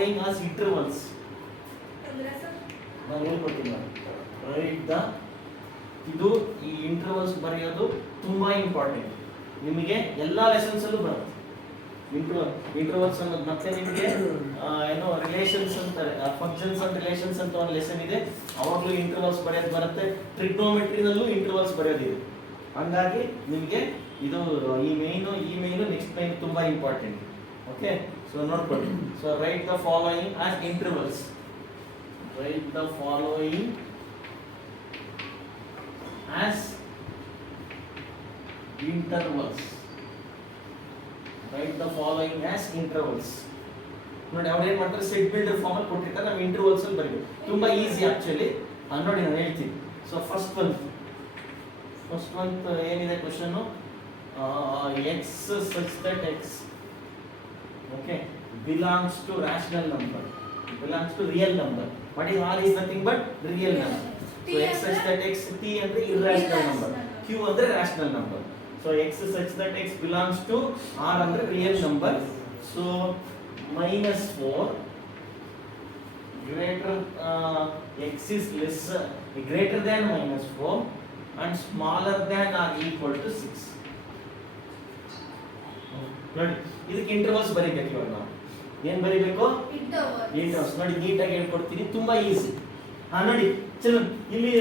following as intervals. ನಾನು ಹೇಳ್ಕೊಡ್ತೀನಿ right the ಇದು ಈ ಇಂಟರ್ವಲ್ಸ್ ಬರೆಯೋದು ತುಂಬಾ ಇಂಪಾರ್ಟೆಂಟ್. ನಿಮಗೆ ಎಲ್ಲಾ ಲೆಸನ್ಸ್ ಅಲ್ಲೂ ಬರುತ್ತೆ ಇಂಟರ್ವಲ್ಸ್ ಅನ್ನೋದು. ಮತ್ತೆ ನಿಮಗೆ ಏನೋ ರಿಲೇಷನ್ಸ್ ಅಂತಾರೆ, ಫಂಕ್ಷನ್ಸ್ ಅಂಡ್ ರಿಲೇಷನ್ಸ್ ಅಂತ ಒಂದು ಲೆಸನ್ ಇದೆ, ಅವಾಗಲೂ ಇಂಟರ್ವಲ್ಸ್ ಬರೆಯೋದು ಬರುತ್ತೆ. ಟ್ರಿಗ್ನೋಮೆಟ್ರಿನಲ್ಲೂ ಇಂಟರ್ವಲ್ಸ್ ಬರೆಯೋದಿದೆ. ಹಂಗಾಗಿ ನಿಮಗೆ ಇದು ಈ ಮೇನು ನೆಕ್ಸ್ಟ್ ಮೈನ್ ತುಂಬಾ ಇಂಪಾರ್ಟೆಂಟ್. ಓಕೆ, ಸೊ ನೋಡ್ಕೊಳ್ಳಿ. So right the following as intervals. Write the following as intervals. Write the following as intervals. ನೋಡಿ ಅವ್ರು ಏನು ಮಾಡ್ತಾರೆ, ಸೆಟ್ ಬಿಲ್ಡರ್ ಫಾರ್ಮ್ ಅಲ್ಲಿ ಕೊಟ್ಟಿರ್ತಾರೆ, ನಾವು ಇಂಟರ್ವಲ್ಸ್ ಅಲ್ಲಿ ಬರೀಬೇಕು. ತುಂಬಾ ಈಸಿ ಆಕ್ಚುಲಿ. ನೋಡಿ ನಾನು ಹೇಳ್ತೀನಿ. ಸೊ ಫಸ್ಟ್ ಒನ್ ಏನಿದೆ question, x such that x okay belongs to rational number, belongs to real number. What is R is nothing but real number. So x such that x, t ಅಂದ್ರೆ irrational number, q ಅಂದ್ರೆ rational number. So x such that x belongs to R ಅಂದ್ರೆ real number. So -4 greater x is lesser greater than -4 and smaller than or equal to 6. ನೋಡಿ ಇದಕ್ಕೆ intervals ಬರೀಬೇಕು. ಇವಾಗ ನಾವು ಏನ್ ಬರೀಬೇಕು? ಇಂಟರ್ವಲ್ಸ್. ನೋಡಿ ನೀಟಾಗಿ ಹೇಳ್ಕೊಡ್ತೀನಿ, ತುಂಬಾ ಈಸಿ. ನೋಡಿ ಚಲೋ, ಇಲ್ಲಿ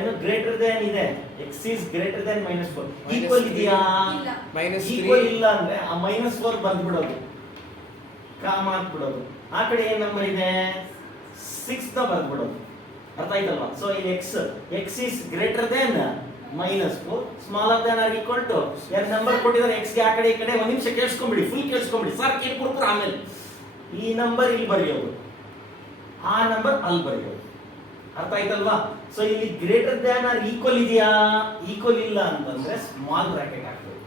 ಏನು ಗ್ರೇಟರ್ ದ್ಯಾನ್ ಇದೆ, x is greater than -4. Equal ಇದೆಯಾ? ಈಕ್ವಲ್ ಇಲ್ಲ ಅಂದ್ರೆ ಆ -4 ಬಂದ್ಬಿಡೋದು, ಕಾಮ ಹಾಕ್ಬಿಡೋದು. ಆ ಕಡೆ ಏನ್ ನಂಬರ್ ಇದೆ 6 ನ ಬಂದ್ಬಿಡೋದು. ಅರ್ಥ ಆಯ್ತಲ್ವಾ? ಸೊ ಇಲ್ಲಿ x is greater than -4 smaller than or equal to ಎರಡು ನಂಬರ್ ಕೊಟ್ಟಿದ್ದಾರೆ x ಗೆ. ಆ ಕಡೆ ಈ ಕಡೆ ಒಂದು ನಿಮಿಷ ಕೇಳಿಸ್ಕೊಂಬಿಡಿ, ಫುಲ್ ಕೇಳಿಸ್ಕೊಂಬಿಡಿ. ಸರ್ ಕೇಳ್ಕೊಡ್ತಾರೆ ಆಮೇಲೆ ಈ ನಂಬರ್ ಇಲ್ಲಿ ಬರೆಯೋದು, ಆ ನಂಬರ್ ಅಲ್ಲಿ ಬರೆಯೋದು. ಅರ್ಥ ಆಯ್ತಲ್ವಾ? ಸೊ ಇಲ್ಲಿ ಗ್ರೇಟರ್ ದ್ಯಾನ್ ಆರ್ ಈಕ್ವಲ್ ಇದೆಯಾ? ಈಕ್ವಲ್ ಇಲ್ಲ ಅಂತಂದ್ರೆ ಸ್ಮಾಲ್ ಬ್ರಾಕೆಟ್ ಹಾಕ್ಬೇಕು.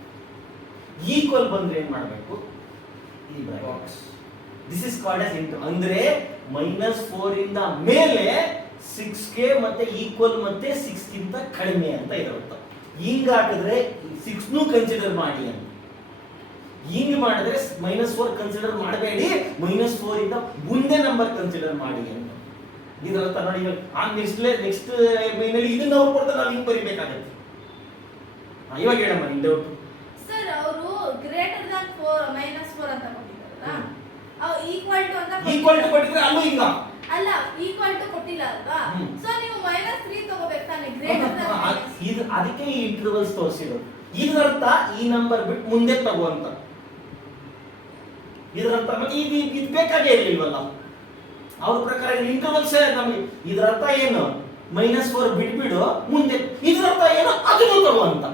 ಈಕ್ವಲ್ ಬಂದ್ರೆ ಏನ್ ಮಾಡಬೇಕು? ಈ bracket. This is called as inter. ಅಂದ್ರೆ -4 ಇಂದ ಮೇಲೆ 6ಗೆ ಮತ್ತೆ ಈಕ್ವಲ್ ಮತ್ತೆ 6 ಗಿಂತ ಕಡಿಮೆ ಅಂತ ಇರುತ್ತೆ. ಹಿಂಗ ಹಾಕಿದ್ರೆ 6 ನು ಕನ್ಸಿಡರ್ ಮಾಡಿ ಅಂತ. ಹಿಂಗ್ ಮಾಡಿದ್ರೆ -4 ಕನ್ಸಿಡರ್ ಮಾಡಬೇಡಿ, -4 ಇಂದ ಮುಂದೆ ನಂಬರ್ ಕನ್ಸಿಡರ್ ಮಾಡಿ ಅಂತ. ಇದರರ್ಥ ನೋಡಿ. ನೆಕ್ಸ್ಟ್ ಮೈನಲ್ಲಿ ಇದನ್ನ ಅವ್ರು ಕೊಡ್ತಾರೆ, ನಾವು ಹಿಂಗ್ ಬರಿಬೇಕಾಗುತ್ತೆ. ಇವಾಗ ಹೇಳಮ್ಮ ನಿಮ್ ಡೌಟ್. ಸರ್ ಅವರು ಗ್ರೇಟರ್ ದನ್ 4 -4 ಅಂತ ಕೊಟ್ಟಿದ್ದಾರಲ್ಲ, ಅವು ಈಕ್ವಲ್ ಟು ಅಂತ ಕೊಟ್ಟಿದ್ರೆ ಅಲ್ಲೂ ಹಿಂಗ ಅಲ್ಲ, ಈಕ್ವಲ್ ಟು ಕೊಟ್ಟಿಲ್ಲ ಅಲ್ವಾ? ಸೊ ನೀವು -3 ತಗೋಬೇಕು ತಾನೆ, ಗ್ರೇಟರ್ ದನ್. ಇದು ಅದಕ್ಕೆ ಈ ಇಂಟರ್ವಲ್ಸ್ ತೋರಿಸಿರೋದು. ಇದರರ್ಥ ಈ ನಂಬರ್ ಬಿಟ್ಟು ಮುಂದೆ ತಗೋ ಅಂತ. ಇದರರ್ಥ ಮತ್ತೆ ಇದು ಬೇಕಾಗೇ ಇರಲಿಲ್ವಲ್ಲ ಅವ್ರ ಪ್ರಕಾರ. ಇಂಟರ್ವಲ್ಸ್ ನಮಗೆ ಇದರರ್ಥ ಏನು? -4 ಬಿಟ್ಬಿಡು, ಮುಂದೆ ಇದರರ್ಥ ಏನು ಅದನ್ನು ತಗೋ ಅಂತ.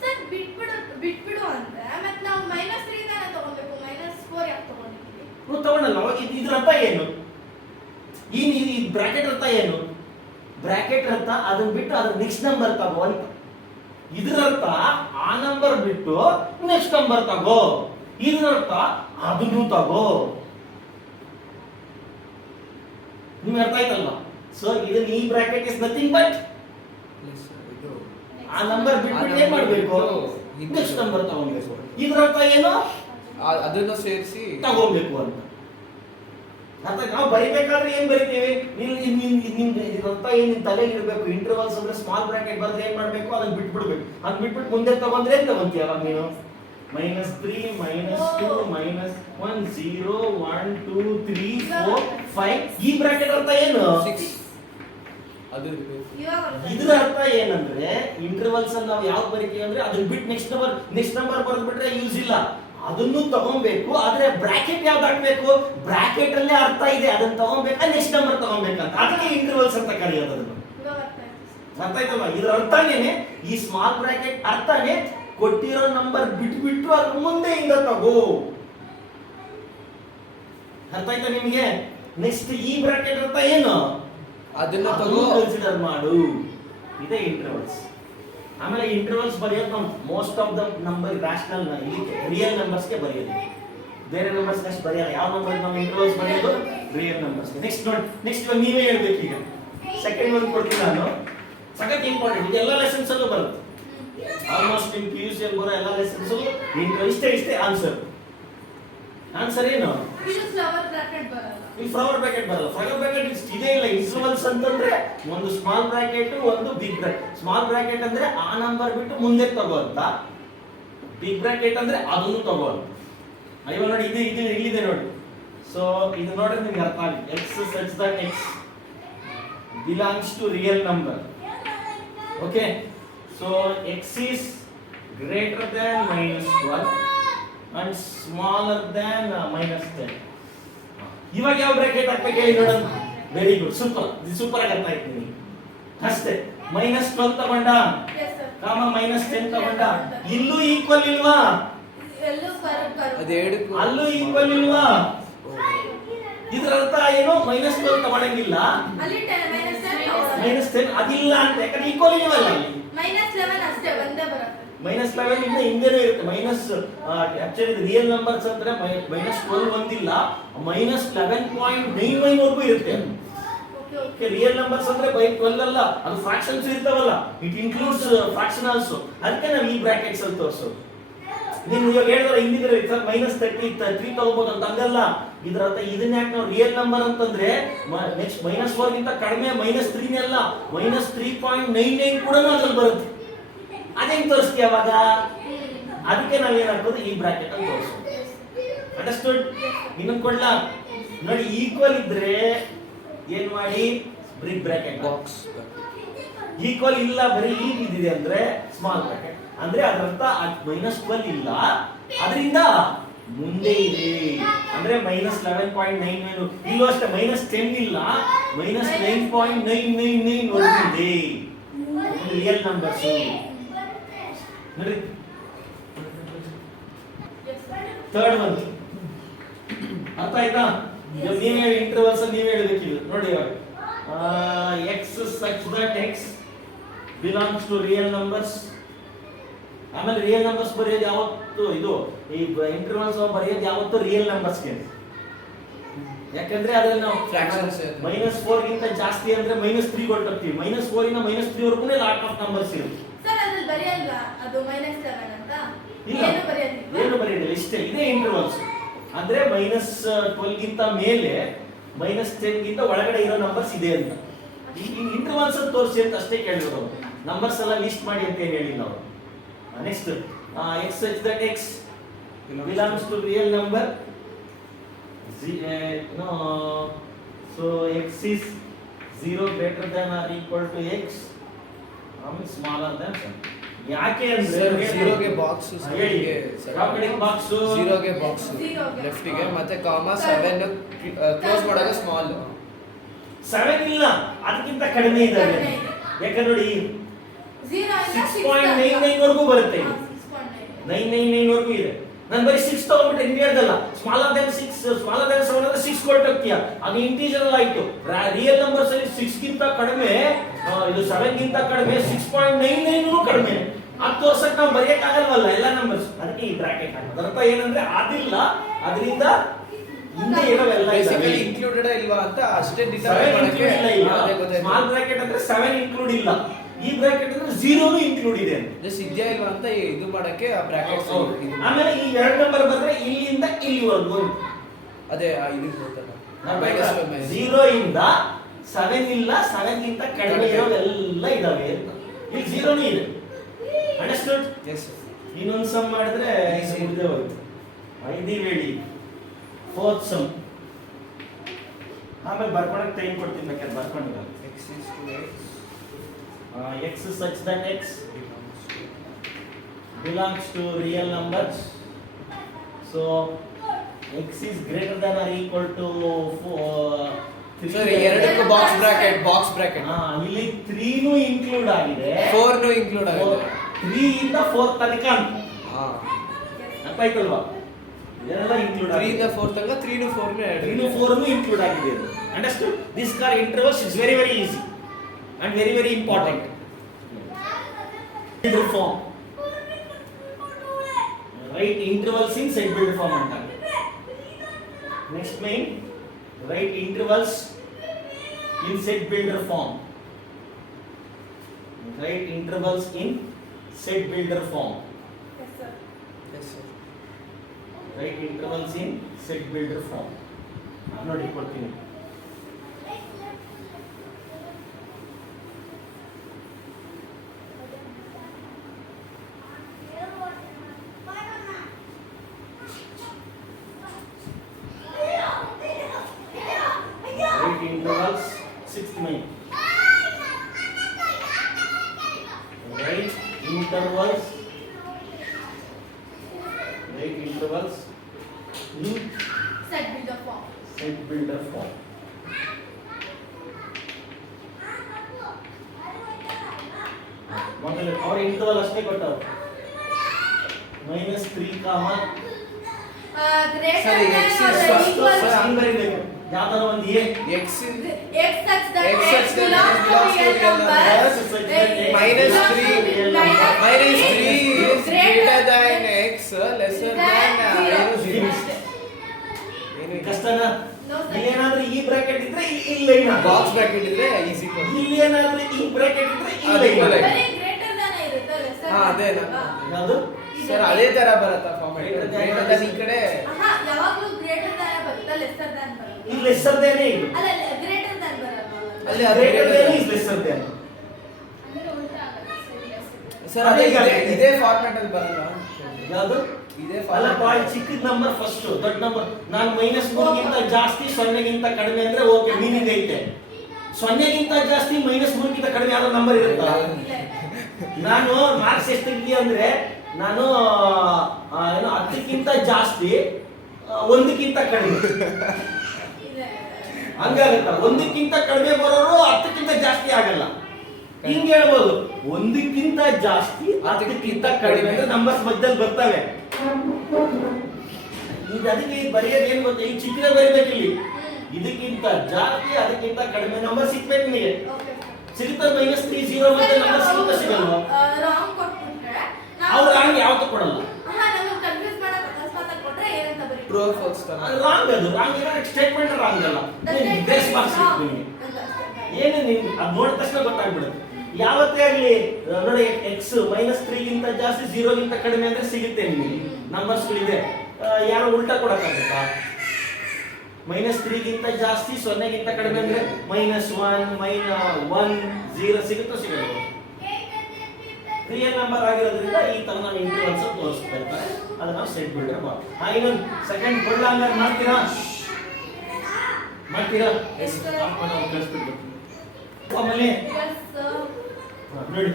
ಸರ್ ಬಿಟ್ಬಿಡು ಅಂದ್ರೆ ಮತ್ತೆ ನಾವು -3 ತಾನೇ ತಗೋಬೇಕು, -4 ಯಾಕೆ ತಗೊಂಡಿದ್ದೀವಿ? ನೀವು ತಗೊಂಡಲ್ಲ. ಅವಾಗ ಇದರರ್ಥ ಏನು? ಈ ಬ್ರಾಕೆಟ್ ಅರ್ಥ ಏನು? ಬ್ರಾಕೆಟ್ ಅರ್ಥ ಅದನ್ನ ಬಿಟ್ಟು ಅದ್ರ ನೆಕ್ಸ್ಟ್ ನಂಬರ್ ತಗೋ ಅಂತ. ಇದರರ್ಥ ಆ ನಂಬರ್ ಬಿಟ್ಟು ನೆಕ್ಸ್ಟ್ ನಂಬರ್ ತಗೋ. ಇದರರ್ಥ ಅದನ್ನು ತಗೋ. ನಿಮ್ಗೆ ಅರ್ಥ ಆಯ್ತಲ್ವಾ? ಸೊ ಇದನ್ನ ಈ ಬ್ರಾಕೆಟ್ ಇಸ್ ನಥಿಂಗ್ ಬಟ್ ಆ ನಂಬರ್ ಬಿಟ್ಬಿಟ್ಟು ಏನ್ ಮಾಡ್ಬೇಕು? ನೆಕ್ಸ್ಟ್ ನಂಬರ್ ತಗೋಬೇಕು. ಇದರರ್ಥ ಏನು? ಅದನ್ನು ಸೇರಿಸಿ ತಗೋಬೇಕು ಅಂತ. ಅರ್ಥ? ನಾವು ಬರಿಬೇಕಾದ್ರೆ ಏನ್ ಬರಿತೀವಿ? ಇದರರ್ಥ ಏನ್ ತಲೆಯಲ್ಲಿ ಇರಬೇಕು? ಇಂಟರ್ವಲ್ಸ್ ಅಂದ್ರೆ ಸ್ಮಾಲ್ ಬ್ರಾಕೆಟ್ ಬಂದ್ರೆ ಏನ್ ಮಾಡ್ಬೇಕು? ಅದನ್ನ ಬಿಟ್ಬಿಡ್ಬೇಕು. ಅದ್ ಬಿಟ್ಬಿಟ್ಟು ಮುಂದೆ ತಗೊಂಡ್ರೆ ಏನ್ ತಗೊಂತೀಯ ಅವಾಗ ನೀನು? -3 -2 -1 0 1 2 3 4 5. ಈ ಬ್ರಾಕೆಟ್ ಅರ್ಥ ಏನು? 6. ಇದರ ಅರ್ಥ ಏನಂದ್ರೆ ಇಂಟರ್ವಲ್ಸ್ ಅಲ್ಲಿ ನಾವು ಯಾವ್ದು ಬರೀತೀವಿ ಅಂದ್ರೆ ಅದನ್ನ ಬಿಟ್ಟು ನೆಕ್ಸ್ಟ್ ನಂಬರ್ ಬರೆದ್ಬಿಟ್ರೆ ಯೂಸ್ ಇಲ್ಲ. ಅದನ್ನು ತಗೊಬೇಕು. ಆದ್ರೆ ಬ್ರಾಕೆಟ್ ಯಾವ್ದು ಹಾಕ್ಬೇಕು? ಬ್ರಾಕೆಟ್ ಅಲ್ಲೇ ಅರ್ಥ ಇದೆ, ಅದನ್ನ ತಗೊಬೇಕಾ ನೆಕ್ಸ್ಟ್ ನಂಬರ್ ತಗೊಬೇಕಂತ. ಅದಕ್ಕೆ ಇಂಟರ್ವಲ್ಸ್ ಅಂತ ಕರೆಯೋದು. ಅದನ್ನು ಅರ್ಥ ಆಯ್ತಲ್ವಾ? ಇದರ ಅರ್ಥನೇನೆ ಈ ಸ್ಮಾಲ್ ಬ್ರಾಕೆಟ್ ಅರ್ಥನೇ ಕೊಟ್ಟಿರೋ ನಂಬರ್ ಬಿಟ್ಬಿಟ್ಟು ಅದ್ರ ಮುಂದೆ ಇಂದ ತಗೋ. ಅರ್ಥ ಆಯ್ತಾ ನಿಮ್ಗೆ? ನೆಕ್ಸ್ಟ್ ಈ ಬ್ರಾಕೆಟ್ ಅರ್ಥ ಏನು? ಅದನ್ನ ತಗೋ, ಕನ್ಸಿಡರ್ ಮಾಡು. ಇದೇ ಇಂಟರ್ವಲ್ಸ್. ಆಮೇಲೆ ಇಂಟರ್ವಲ್ಸ್ ಬರೆಯೋದು ನಾವು most of the number rational real ನಂಬರ್ಸ್ಗೆ ಬರೆಯೋದು, ಬೇರೆ ನಂಬರ್ಸ್ ಅಷ್ಟು ಬರೆಯಲ್ಲ. ಯಾವ ನಂಬರ್ ನಾವು ಇಂಟರ್ವಲ್ಸ್ ಬರೆಯೋದು? Real numbers. ನೆಕ್ಸ್ಟ್ ನೋಡಿ, ನೆಕ್ಸ್ಟ್ ನೀವೇ ಹೇಳ್ಬೇಕು. ಈಗ ಸೆಕೆಂಡ್ ಒಂದು ಕೊಡ್ತೀನಿ ನಾನು, ಸಖತ್ ಇಂಪಾರ್ಟೆಂಟ್. ಇದು ಎಲ್ಲ ಲೆಸನ್ಸ್ ಅಲ್ಲೂ ಬರುತ್ತೆ. ಆಲ್ಮೋಸ್ಟ್ ನಿಮ್ PUC ಅಲ್ಲಿ ಬರೋ ಎಲ್ಲ ಲೆಸನ್ಸ್ ಇಷ್ಟೇ ಆನ್ಸರ್. ಆನ್ಸರ್ ಏನು? ಇದು ಫ್ಲವರ್ ಬ್ರಾಕೆಟ್ ಬರಲ್ಲ. ಈ ಫ್ಲವರ್ ಬ್ರಾಕೆಟ್ ಬರಲ್ಲ. ಫ್ಲವರ್ ಬ್ರಾಕೆಟ್ ಇದೇ ಇಲ್ಲ. ಇಂಟರ್ವಲ್ಸ್ ಅಂತಂದ್ರೆ ಒಂದು ಸ್ಮಾಲ್ ಬ್ರಾಕೆಟ್ ಒಂದು ಬಿಗ್ ಬ್ರಾಕೆಟ್. ಸ್ಮಾಲ್ ಬ್ರಾಕೆಟ್ ಅಂದ್ರೆ ಆ ನಂಬರ್ ಬಿಟ್ಟು ಮುಂದೆ ತಗೋ ಅಂತ, ಬಿಗ್ ಬ್ರಾಕೆಟ್ ಅಂದ್ರೆ ಅದನ್ನು ತಗೋ ಅಂತ. ಅಯ್ಯೋ ನೋಡಿ, ಇದು ಇಲ್ಲಿದೆ ನೋಡಿ. ಸೊ ಇದು ನೋಡ್ರೆ ನಿಮ್ಗೆ ಅರ್ಥ ಆಗುತ್ತೆ. X such that x belongs to real number. Okay, so x is greater than -12 and smaller than -10. ಇವಾಗ ಯಾವ ಬ್ರಾಕೆಟ್ ಹಾಕ್ಬೇಕು ಹೇಳಿ ನೋಡೋಣ. Very good, super. ಇದು ಸೂಪರ್ ಆಗಿ ಅರ್ಥ ಆಯ್ತು ನಿಮಗೆ. ಅಷ್ಟೇ. -12 ತಗೊಂಡ, Yes sir. ಕಾಮ -10 ತಗೊಂಡ. ಇಲ್ಲೂ ಈಕ್ವಲ್ ಇಲ್ವಾ? ಎಲ್ಲೂ ಕರ್ವ್. ಅದು ಎರಡಕ್ಕೂ ಅಲ್ಲೂ ಈಕ್ವಲ್ ಇಲ್ವಾ? ಇದರ ಅರ್ಥ ಏನು? -12 ತಗೊಳಂಗಿಲ್ಲ, ಅಲ್ಲಿ -10 -10 ಅದಿಲ್ಲ ಅಂತ. ಯಾಕಂದ್ರೆ ಈಕ್ವಲ್ ಇಲ್ವಲ್ಲ ಅಲ್ಲಿ. -11 ಅಷ್ಟೇ ಒಂದೇ ಬರುತ್ತೆ. -11 ಇಂದ ಹಿಂದೆನೂ ಇರುತ್ತೆ. ಮೈನಸ್ ಆಕ್ಚುಲಿ ರಿಯಲ್ ನಂಬರ್ಸ್ ಅಂದ್ರೆ -12 ಒಂದಿಲ್ಲ, -11.99 ವರೆಗೂ ಇರುತ್ತೆ. Okay okay. Okay, real numbers ಅಂದ್ರೆ ಬೈ 12 ಅಲ್ಲ, ಅದು ಫ್ರಾಕ್ಷನ್ಸ್ ಇರ್ತಾವಲ್ಲ, ಇಟ್ ಇನ್ಕ್ಲೂಡ್ಸ್ ಫ್ರಾಕ್ಷನ್ ಆಲ್ಸೋ. ಅದಕ್ಕೆ ನಾವು ಈ ಬ್ರಾಕೆಟ್ಸ್ ಅಲ್ಲಿ ತೋರಿಸೋದು. ನೀವು ಇವಾಗ ಹೇಳಿದ್ರೆ ಹಿಂದಿದ್ರೆ ಸರ್ -33 ತಗೋಬಹುದು ಅಂತ, ಹಂಗಲ್ಲ. ಇದರ ಅರ್ಥ ಇದನ್ನ ಯಾಕೆ ನಾವು ರಿಯಲ್ ನಂಬರ್ ಅಂತಂದ್ರೆ ನೆಕ್ಸ್ಟ್ -4 ಗಿಂತ ಕಡಿಮೆ -3 ಅಲ್ಲ, -3.99 ಕೂಡ ಅದ್ರಲ್ಲಿ ಬರುತ್ತೆ. ಅದೇನ್ ತೋರಿಸ್ತೀವಿ ಅವಾಗ? ಅದಕ್ಕೆ ನಾವೇನ್ ಹಾಕೋದು ಈ ಬ್ರಾಕೆಟ್ ಅಲ್ಲಿ ತೋರಿಸೋದು. ಅಂಡರ್ಸ್ಟುಡ್? ಇನ್ನೊಂದು ಕೊಡ್ಲಾ ನೋಡಿ. ಈಕ್ವಲ್ ಇದ್ರೆ ಏನ್ ಮಾಡಿ? Big bracket box. ಈಕ್ವಲ್ ಇಲ್ಲ, ಬರೀ ಈ ಬಿದ್ದಿದೆ ಅಂದ್ರೆ ಸ್ಮಾಲ್ ಬ್ರಾಕೆಟ್. ಅಂದ್ರೆ ಅದರರ್ಥ -12 ಇಲ್ಲ, ಅದರಿಂದ ಮುಂದೆ ಇದೆ. ಅಂದ್ರೆ -11.99. ಇಲ್ಲೂ ಅಷ್ಟೇ, -10 ಇಲ್ಲ, -9.999 ಇದೆ. ರಿಯಲ್ ನಂಬರ್ಸ್ ನೋಡಿ. ಥರ್ಡ್ ಒನ್ ಅರ್ಥ ಆಯ್ತಾ? ನೀವೇ ಇಂಟರ್ವಲ್ಸ್ ನೀವೇ ಹೇಳಬೇಕಿಲ್ಲ ನೋಡಿ. ಇವಾಗ x such that x belongs to real numbers. ಆಮೇಲೆ ರಿಯಲ್ ನಂಬರ್ಸ್ ಬರೆಯೋದು ಯಾವತ್ತು? ಇದು ಈ ಇಂಟರ್ವಲ್ಸ್ ಬರೆಯೋದು ಯಾವತ್ತು ರಿಯಲ್ ನಂಬರ್ಸ್ಗೆ. ಯಾಕಂದ್ರೆ ಅದ್ರಲ್ಲಿ ನಾವು Fractions -4 ಗಿಂತ ಜಾಸ್ತಿ ಅಂದ್ರೆ -3 ಕೊಟ್ಟಿರ್ತೀವಿ. -4 ಇಂದ -3 ವರೆಗೂ ಲಾಟ್ ಆಫ್ ನಂಬರ್ಸ್ ಇರುತ್ತೆ. ಸರ್ ಅದ್ರಲ್ಲಿ ಬರೆಯಲ್ವಾ ಅದು -7 ಅಂತ? ಇಲ್ಲ, ಏನು ಬರೆಯೋದಿಲ್ವಾ? ಏನು ಬರೆಯೋದಿಲ್ಲ. ಇಷ್ಟೇ, ಇದೇ ಇಂಟರ್ವಲ್ಸ್. ಅಂದ್ರೆ -12 ಗಿಂತ ಮೇಲೆ -10 ಗಿಂತ ಒಳಗಡೆ ಇರೋ ನಂಬರ್ಸ್ ಇದೆ ಅಂತ. ಈ ಇಂಟರ್ವಲ್ಸ್ ಅಂತ ತೋರಿಸಿ ಅಂತ ಅಷ್ಟೇ ಕೇಳಿದ್ರು. ನಂಬರ್ಸ್ ಎಲ್ಲ ಲಿಸ್ಟ್ ಮಾಡಿ ಅಂತ ಏನು ಹೇಳಿಲ್ಲ ಅವರು. Next x such that x belongs to real number. So x is 0 greater than or equal to x ಆಮೇಲೆ ಸ್ಮಾಲರ್ ದ್ಯಾನ್ 7. ಯಾಕೆ ಅಂದ್ರೆ ಝೀರೋಗೆ ಬಾಕ್ಸ್, ಸೆವೆನ್ಗೆ ಬಾಕ್ಸ್, ಝೀರೋಗೆ ಬಾಕ್ಸ್ Zeroಗೆ. ಲೆಫ್ಟಿಗೆ, ಮತ್ತೆ ಕಾಮ 7 ಕ್ಲೋಸ್ ಮಾಡಾಗ ಸ್ಮಾಲ್. 7 ಇಲ್ಲ, ಅದಕ್ಕಿಂತ ಕಡಿಮೆ ಇದಾವೆ. ಕಡಿಮೆ ಇದೆ. ಯಾಕಂದ್ರೆ ನೋಡಿ 0 ಇಂದ 6.99 ವರೆಗೂ ಬರುತ್ತೆ. 6.99. 999 ವರೆಗೂ ಇದೆ. ನಾನು ಬರೀ 6 ತಗೊಂಡ್ಬಿಟ್ಟೆ, ಹಿಂಗೆ ಹೇಳ್ದಲ್ಲ. ಸ್ಮಾಲರ್ ದೆನ್ 6, ಸ್ಮಾಲರ್ ದೆನ್ 7 ಅಂದ್ರೆ 6 ಕೊಟ್ಟೋಗ್ತೀಯ. ಅದು ಇಂಟೀಜರ್ ಅಲ್ಲ ಆಯ್ತು. ರಿಯಲ್ ನಂಬರ್ಸ್ ಅಲ್ಲಿ 6 ಗಿಂತ ಕಡಿಮೆ, ಇದು 7 ಗಿಂತ ಕಡಿಮೆ, 6.99 ಕಡಿಮೆ. ಅದು ತೋರ್ಸಕ್ ನಾವು ಬರೆಯಕ್ ಆಗಲ್ವಲ್ಲ ಎಲ್ಲ ನಂಬರ್ಸ್. ಅದಕ್ಕೆ ಈ ಬ್ರಾಕೆಟ್ ಹಾಕೋದು. ಅದರ ಅರ್ಥ ಏನಂದ್ರೆ ಅದಿಲ್ಲ, ಅದರಿಂದ ಹಿಂದೆ ಇರೋವೆಲ್ಲ ಬೇಸಿಕಲಿ ಇನ್ಕ್ಲೂಡೆಡ್ ಇಲ್ವಾ ಅಂತ ಅಷ್ಟೇ ಡಿಟರ್ಮೈನ್ ಮಾಡಕ್ಕೆ ಅದೇ ಗೊತ್ತಾಯ್ತು. ಸ್ಮಾಲ್ ಬ್ರಾಕೆಟ್ ಅಂದ್ರೆ 7 ಇನ್ಕ್ಲೂಡ್ ಇಲ್ಲ, ಈ ಬ್ರಾಕೆಟ್ ಅಂದ್ರೆ 0 ಇನ್ಕ್ಲೂಡ್ ಇದೆ. ಜಸ್ಟ್ ಇದೆಯಾ ಇಲ್ವಾ ಅಂತ ಇದು ಮಾಡಕ್ಕೆ ಆ ಬ್ರಾಕೆಟ್ಸ್. ಆಮೇಲೆ ಈ ಎರಡು ನಂಬರ್ ಬಂದ್ರೆ ಇಲ್ಲಿಂದ ಇಲ್ಲಿವರೆಗೂ ಅದೇ ಇದು ಗೊತ್ತಲ್ಲ. 0 ಇಂದ 7 ಇಲ್ಲ, 7 ಗಿಂತ ಕಡಿಮೆ ಇರೋವೆಲ್ಲ ಇದಾವೆ ಅಂತ. ಇಲ್ಲಿ 0 ಇದೆ. ಅಂಡರ್ಸ್ಟುಡ್? ಎಸ್. ಇನ್ನೊಂದು ಸಮ್ ಮಾಡಿದ್ರೆ ಮುಗಿದೇ ಹೋಯ್ತು. 5 ಹೇಳಿ 4th ಸಮ್. ಆಮೇಲೆ ಬರ್ಕೊಳಕ್ಕೆ ಟೈಮ್ ಕೊಡ್ತೀನಿ, ಬೇಕಾದ್ರೆ ಬರ್ಕೊಂಡು. x is to x X such that x belongs to real numbers. So x is greater than or equal to 3. Sir ಎರಡಕ್ಕೂ ಬಾಕ್ಸ್ ಬ್ರಾಕೆಟ್. ಇಲ್ಲಿ 3 ನು ಇನ್ಕ್ಲೂಡ್ ಆಗಿದೆ, 4 ನು ಇನ್ಕ್ಲೂಡ್ ಆಗಿದೆ. 3 ಇಂದ 4 ತನಕ ಹಾ, ಅರ್ಥ ಆಯ್ತಲ್ವಾ? ಇದೆಲ್ಲ ಇನ್ಕ್ಲೂಡ್ 3 ಆಗಿದೆ. ಇಂದ 4 ತನಕ 3 ನು 4 ನು 3 ನು 4 ನು ಇನ್ಕ್ಲೂಡ್ ಆಗಿದೆ. Understood? This car intervals is very very easy and very very important. Builder form. Write intervals in set builder form antaru. Next main, write intervals in set builder form. Write intervals in set builder form. Yes sir. Yes, sir. Right intervals in set builder form. ನೋಡಿ ಕೊಡ್ತೀನಿ. Right intervals 6th May. Right intervals. Right intervals in Set builder form. set builder form. ಮೊದಲು ಅವ್ರ interval ಅಷ್ಟೇ ಕೊಟ್ಟರು. -3, Greater Sorry, than X or is first, equal sir. ಹಂಗ್ ಬರೀಬೇಕು. ಯಾವ್ದಾರ ಒಂದು A x in X such that X X such that belongs X to belongs to real real numbers. numbers, such that X minus belongs to 3 real numbers. minus 3 is greater than than x lesser than than zero. zero. ಏನು ಕಷ್ಟನಾ? No, sir. ಏನಾದ್ರೂ ಈ bracket ಇದ್ರೆ ಇಲ್ಲ ಇಲ್ಲ box bracket ಇದ್ರೆ easy ಇಲ್ಲಿ ಏನಾದ್ರೂ ಈ ಬ್ರಾಕೆಟ್ ಇದ್ರೆ ಇಲ್ಲ ಅದೇ ಇಲ್ಲ. ಕೊಲೆ. ಬರೀ greater than ಇರುತ್ತೆ, lesser ಹಾ, than ಅದೇ ಅಲ್ವಾ? ಯಾವುದು? ಸರ್ ಅದೇ ತರ ಬರುತ್ತಾ format Greater than greater than ಈ ಕಡೆ ಆಹಾ, ಯಾವಾಗ್ಲೂ greater than ಬರುತ್ತೆ, lesser than ಬರುತ್ತೆ. ಇದು ಲೆಸ್ಸರ್ ದೇನೆ ಇದು. ಅಲ್ಲ greater than ಬರಲ್ವಾ? ಅಲ್ಲಿ ಅದು greater greater than than. Is lesser than. ಅಂದ್ರೆ ಉಲ್ಟಾ ಆಗುತ್ತೆ, ಸರಿ, lesser than. ಸರ್ ಅದೇ ಇದೇ ಫಾರ್ಮ್ಯಾಟ್ ಅಲ್ಲಿ ಬರಲ್ಲ ಯಾವುದು? ಇದೇ ಅಲ್ಲ ಫಾರ್ಮ್ಯಾಟ್ ಬಾಯ್ ಚಿಕ್ಕ ನಂಬರ್ ಫಸ್ಟ್ ದೊಡ್ಡ ನಂಬರ್. ನಾನು -3 ಗಿಂತ ಜಾಸ್ತಿ 0 ಗಿಂತ ಕಡಿಮೆ ಅಂದ್ರೆ ಓಕೆ ಮೀನಿಂಗ್ ಐತೆ. 0 ಗಿಂತ ಜಾಸ್ತಿ -3 ಗಿಂತ ಕಡಿಮೆ ಯಾವ್ದೋ ನಂಬರ್ ಇರುತ್ತಾ? ಇಲ್ಲ. ನಾನು ಮಾರ್ಕ್ಸ್ ಎಷ್ಟು ತೆಗಿ ಅಂದ್ರೆ ನಾನು ಏನು 10ಕ್ಕಿಂತ ಜಾಸ್ತಿ 1ಕ್ಕಿಂತ ಕಡಿಮೆ ಇದೆ. ಹಂಗಾಗತ್ತ. 1ಕ್ಕಿಂತ ಕಡಿಮೆ ಬರೋರು 10ಕ್ಕಿಂತ ಜಾಸ್ತಿ ಆಗಲ್ಲ. ಹಿಂಗ್ ಹೇಳ್ಬೋದು 1ಕ್ಕಿಂತ ಜಾಸ್ತಿ 10ಕ್ಕಿಂತ ಕಡಿಮೆ ಅಂದ್ರೆ ನಂಬರ್ಸ್ ಮಧ್ಯದಲ್ಲಿ ಬರ್ತವೆ. ಈಗ ಅದಕ್ಕೆ ಬರೆಯೋದು ಏನ್ ಗೊತ್ತಾ, ಈ ಚಿತ್ರ ಬರೀಬೇಕು ಇಲ್ಲಿ. ಇದಕ್ಕಿಂತ ಜಾಸ್ತಿ ಅದಕ್ಕಿಂತ ಕಡಿಮೆ ನಂಬರ್ ಸಿಗ್ಬೇಕು ನಿಮಗೆ. Okay. ಸಿಗುತ್ತಾ -3 0 ಮತ್ತೆ ನಂಬರ್ ಸಿಗುತ್ತಾ ಸಿಗಲ್ವಾ? ರಾಂಗ್ ಕೊಟ್ಬಿಟ್ರೆ ಅವ್ರು ಹಂಗೆ ಯಾವತ್ತೂ ಕೊಡಲ್ಲ. ಆಹಾ, ನಮಗೆ ಕನ್ಫ್ಯೂಸ್ ಮಾಡಕ್ಕೆ ಅಕಸ್ಮಾತ್ ಆಗಿ ಕೊಟ್ರೆ ಏನಂತ ಬರೀ ಟ್ರೂ ಫಾಲ್ಸ್ ತರ ರಾಂಗ್ ಅದು ರಾಂಗ್ ಇರೋ ಸ್ಟೇಟ್ಮೆಂಟ್ ರಾಂಗ್ ಅಲ್ಲ. ಬೇಸ್ ಮಾರ್ಕ್ಸ್ ಸಿಗ್ತು ನಿಮಗೆ. ಏನು ನಿಮ್ಗೆ ಅದು ನೋಡಿದ ತಕ್ಷಣ ಗೊತ್ತಾಗ್ಬಿಡುತ್ತೆ. ಯಾವತ್ತೇ ಆಗಲಿ ನೋಡಿ ಎಕ್ಸ್ -3 ಗಿಂತ ಜಾಸ್ತಿ 0 ಗಿಂತ ಕಡಿಮೆ ಅಂದ್ರೆ ಸಿಗುತ್ತೆ ನಿಮಗೆ ನಂಬರ್ಸ್ ಇದೆ. ಯಾರು ಉಲ್ಟಾ ಕೊಡಕ್ಕಾಗುತ್ತಾ? -3 ಗಿಂತ ಜಾಸ್ತಿ 0 ಗಿಂತ ಕಡಿಮೆ ಅಂದ್ರೆ -1 -1 0 ಸಿಗುತ್ತಾ ಸಿಗಲ್ಲ? ರಿಯಲ್ ನಂಬರ್ ಆಗಿರೋದ್ರಿಂದ ಈ ತರ ನಾವು ಇಂಟರ್ವಲ್ಸ್ ತೋರಿಸ್ತಾ ಇರ್ತಾರೆ. ಅದನ್ನ ನಾವು ಸೆಟ್ ಬಿಲ್ಡರ್ ಮಾಡ್ತೀವಿ. ಇನ್ನೊಂದು ಸೆಕೆಂಡ್ ಕೊಡ್ಲ ಹಂಗಾರೆ ಮಾಡ್ತೀರಾ? Yes, sir. ನಾವು ಕಳಿಸ್ಬಿಟ್ಟು ಆಮೇಲೆ Yes, sir. ನೋಡಿ